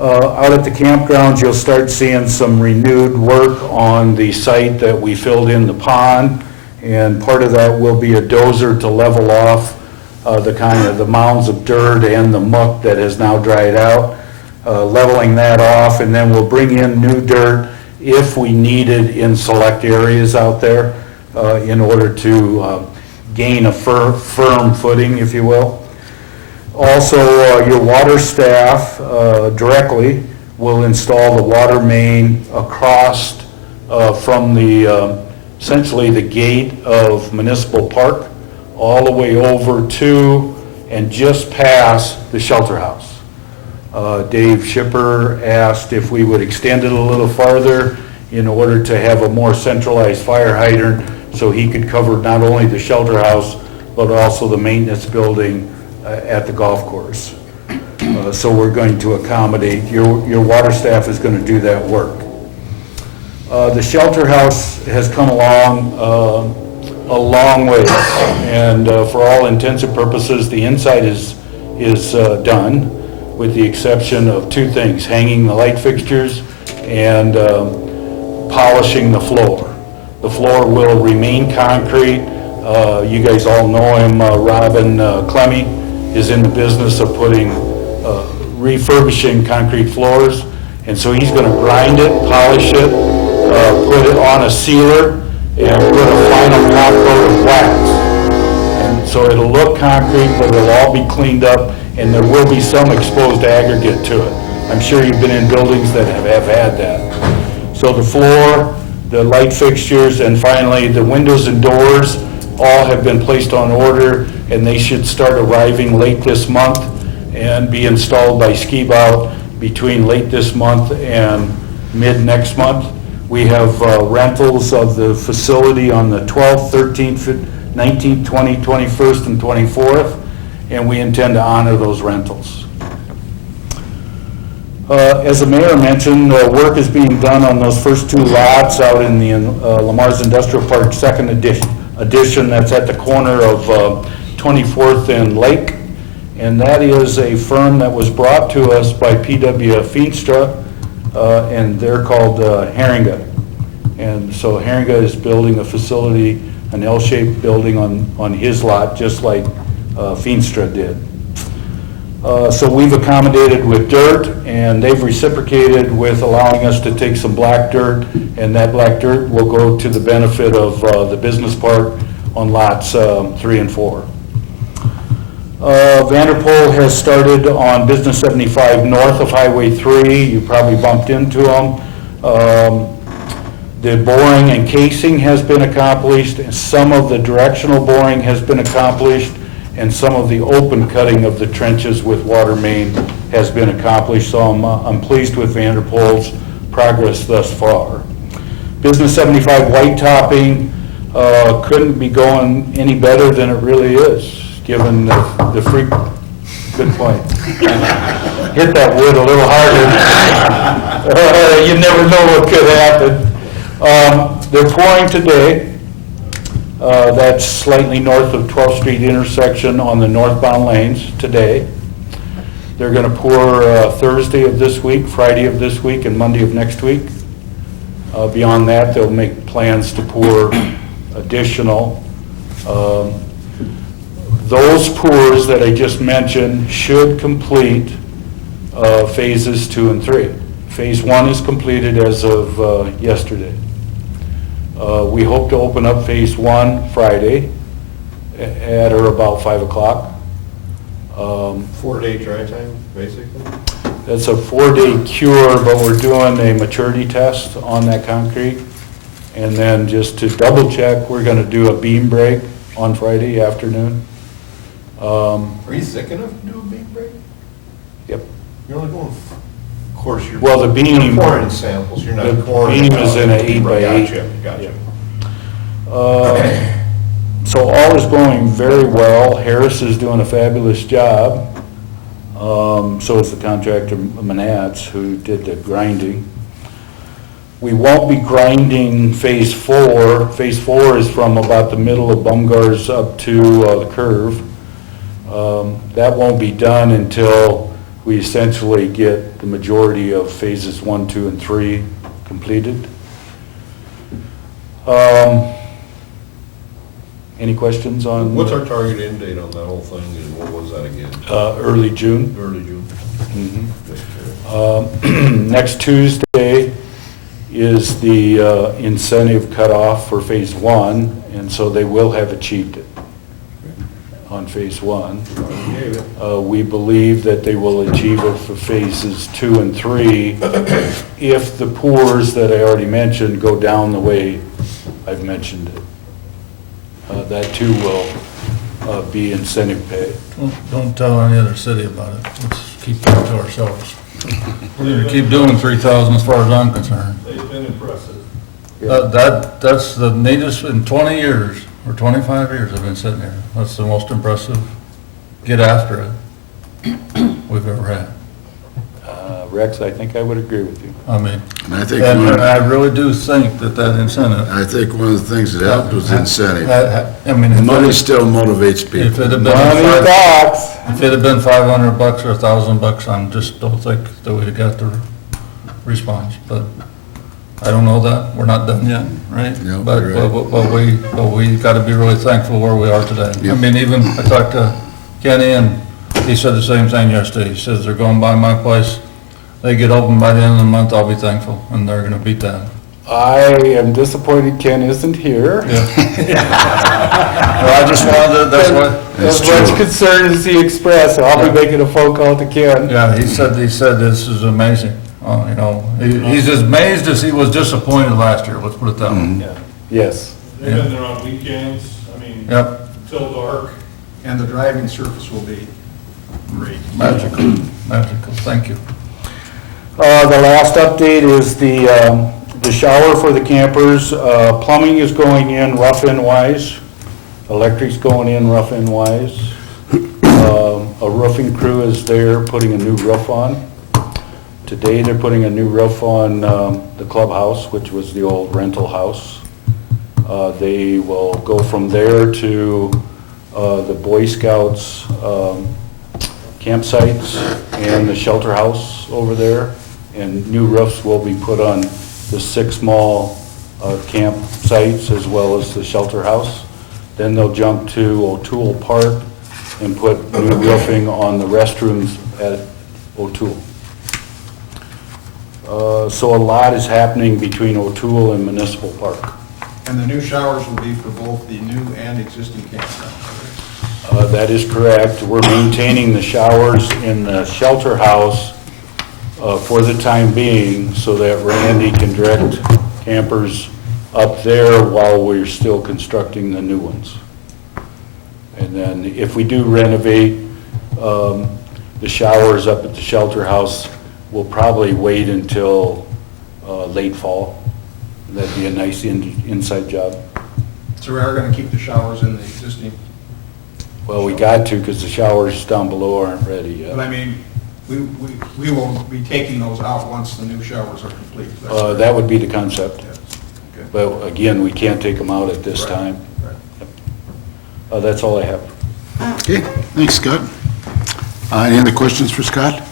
Out at the campgrounds, you'll start seeing some renewed work on the site that we filled in the pond, and part of that will be a dozer to level off the mounds of dirt and the muck that has now dried out, leveling that off, and then we'll bring in new dirt if we need it in select areas out there in order to gain a firm footing, if you will. Also, your water staff directly will install the water main across from the, essentially the gate of Municipal Park all the way over to and just past the shelter house. Dave Shipper asked if we would extend it a little farther in order to have a more centralized fire hydrant so he could cover not only the shelter house but also the maintenance building at the golf course. So we're going to accommodate, your water staff is going to do that work. The shelter house has come along a long way, and for all intents and purposes, the inside is done, with the exception of two things: hanging the light fixtures and polishing the floor. The floor will remain concrete. You guys all know him, Robin Clemmy is in the business of refurbishing concrete floors, and so he's going to grind it, polish it, put it on a sealer, and put a final top coat of wax. And so it'll look concrete, but it'll all be cleaned up, and there will be some exposed aggregate to it. I'm sure you've been in buildings that have had that. So the floor, the light fixtures, and finally the windows and doors all have been placed on order, and they should start arriving late this month and be installed by Ski-Bout between late this month and mid next month. We have rentals of the facility on the 12th, 13th, 19th, 20th, 21st, and 24th, and we intend to honor those rentals. As the mayor mentioned, work is being done on those first two lots out in the Lamar's Industrial Park second addition that's at the corner of 24th and Lake, and that is a firm that was brought to us by P.W. Feenstra, and they're called Haringa. And so Haringa is building a facility, an L-shaped building on his lot, just like Feenstra did. So we've accommodated with dirt, and they've reciprocated with allowing us to take some black dirt, and that black dirt will go to the benefit of the business park on lots 3 and 4. Vanderpool has started on Business 75 north of Highway 3. You probably bumped into them. The boring and casing has been accomplished, and some of the directional boring has been accomplished, and some of the open cutting of the trenches with water main has been accomplished. So I'm pleased with Vanderpool's progress thus far. Business 75 white topping couldn't be going any better than it really is, given the freak. Good point. Hit that wood a little harder. You never know what could happen. They're pouring today. That's slightly north of 12th Street intersection on the northbound lanes today. They're going to pour Thursday of this week, Friday of this week, and Monday of next week. Beyond that, they'll make plans to pour additional. Those pours that I just mentioned should complete phases 2 and 3. Phase 1 is completed as of yesterday. We hope to open up phase 1 Friday at or about 5 o'clock. 4-day dry time, basically? That's a 4-day cure, but we're doing a maturity test on that concrete. And then just to double check, we're gonna do a beam break on Friday afternoon. Are you thick enough to do a beam break? Yep. You're only going, of course, you're. Well, the beam. You're pouring samples, you're not The pouring. beam is in an 8x8. Gotcha. So all is going very well. Harris is doing a fabulous job. So is the contractor Manats, who did the grinding. We won't be grinding phase 4. Phase 4 is from about the middle of Bumgars up to the curve. That won't be done until we essentially get the majority of phases 1, 2, and 3 completed. Any questions on? What's our target end date on that whole thing, and what was that again? Early June. Early June. Next Tuesday is the incentive cutoff for phase 1, and so they will have achieved it on phase 1. We believe that they will achieve it for phases 2 and 3 if the pours that I already mentioned go down the way I've mentioned it. That too will be incentive pay. Don't tell any other city about it. Let's keep that to ourselves. We're gonna keep doing 3,000 as far as I'm concerned. They've been impressive. That's the neatest in 20 years, or 25 years I've been sitting here. That's the most impressive get after it we've ever had. Rex, I think I would agree with you. I mean, And I think and one- I really do think that incentive. I think one of the things that helped was incentive. I mean. Money still motivates If people. it had been if it had been $500 or $1,000, I just don't think that we'd have got the response, but I don't know that, we're not done yet, right? No, But, you're right. but we gotta be really thankful where we are today. I Yep. mean, even, I talked to Kenny and he said the same thing yesterday, he says they're going by my place, they get open by the end of the month, I'll be thankful, and they're gonna beat that. I am disappointed Ken isn't here. Well, I just wanted to, that's what. As much concern as he expressed, I'll be making a phone call to Ken. Yeah, he said this is amazing. You know, he's as amazed as he was disappointed last year, let's put it that way. Yes. They've been there on weekends, I mean, Yep, till dark. And the driving surface will be great. magical, magical, thank you. The last update is the shower for the campers. Plumbing is going in rough and wise. Electric's going in rough and wise. A roofing crew is there putting a new roof on. Today, they're putting a new roof on the clubhouse, which was the old rental house. They will go from there to the Boy Scouts campsites and the shelter house over there. And new roofs will be put on the 6 small campsites as well as the shelter house. Then they'll jump to O'Toole Park and put new roofing on the restrooms at O'Toole. So a lot is happening between O'Toole and Municipal Park. And the new showers will be for both the new and existing campgrounds. That is correct. We're maintaining the showers in the shelter house for the time being so that Randy can direct campers up there while we're still constructing the new ones. And then if we do renovate the showers up at the shelter house, we'll probably wait until late fall. That'd be a nice inside job. So we are going to keep the showers in the existing, Well, we got to because the showers down below aren't ready yet. but I mean, we will be taking those out once the new showers are complete. Is that correct? That would be the concept. Yes. Okay. But again, we can't take them out at this Right. time. Right. That's all I have. Okay, thanks, Scott. Any other questions for Scott?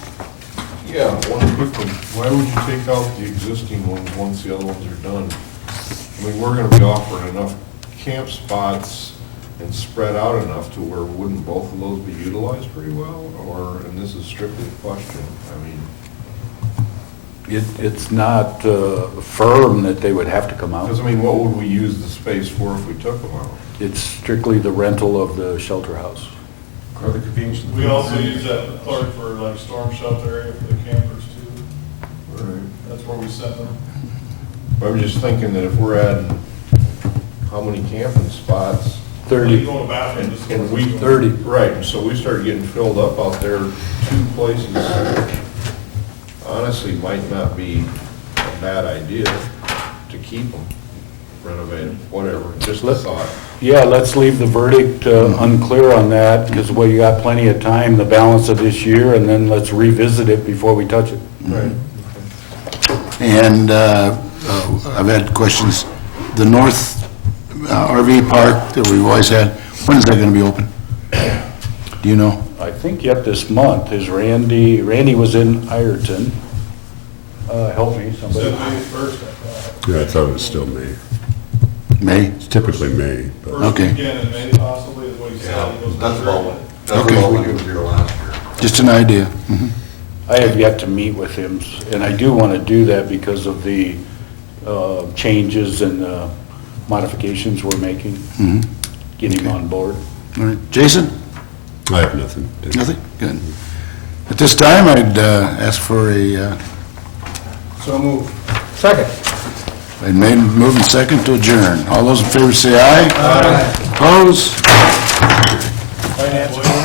Yeah, one quick one. Why would you take out the existing ones once the other ones are done? I mean, we're gonna be offering enough camp spots and spread out enough to where wouldn't both of those be utilized pretty well? Or, and this is strictly a question, I mean, It's not firm that they would have to come out. because I mean, what would we use the space for if we took them out? It's strictly the rental of the shelter house. Or the convenience. We also use that in Clark for like storm shelter area for the campers too. Right. That's where we send them. I'm just thinking that if we're adding, how many camping spots? 30. Go to the bathroom, just- And we. 30. Right, and so we start getting filled up out there, two places, honestly, might not be a bad idea to keep them renovated, whatever, just a thought. Yeah, let's leave the verdict unclear on that, because you got plenty of time, the balance of this year, and then let's revisit it before we touch it. Right. And I've had questions, the North RV Park that we've always had, when is that going to be open? Do you know? I think yet this month is Randy was in Ireton. Help me, somebody. May 1st, I thought. Yeah, I thought it was still May. May? It's typically May, but. First Okay. weekend in May possibly is what he said. He goes That's to about church. that's Okay. about what he was here last year. Just an idea. Mhm. I have yet to meet with him, and I do want to do that because of the changes and modifications we're making, Mhm. get him on board. All right. Jason? I have nothing. Nothing? Good. At this time, I'd ask for a, So move. Second. I'd move and second to adjourn. All those in favor say aye. Aye. Opposed? Finance.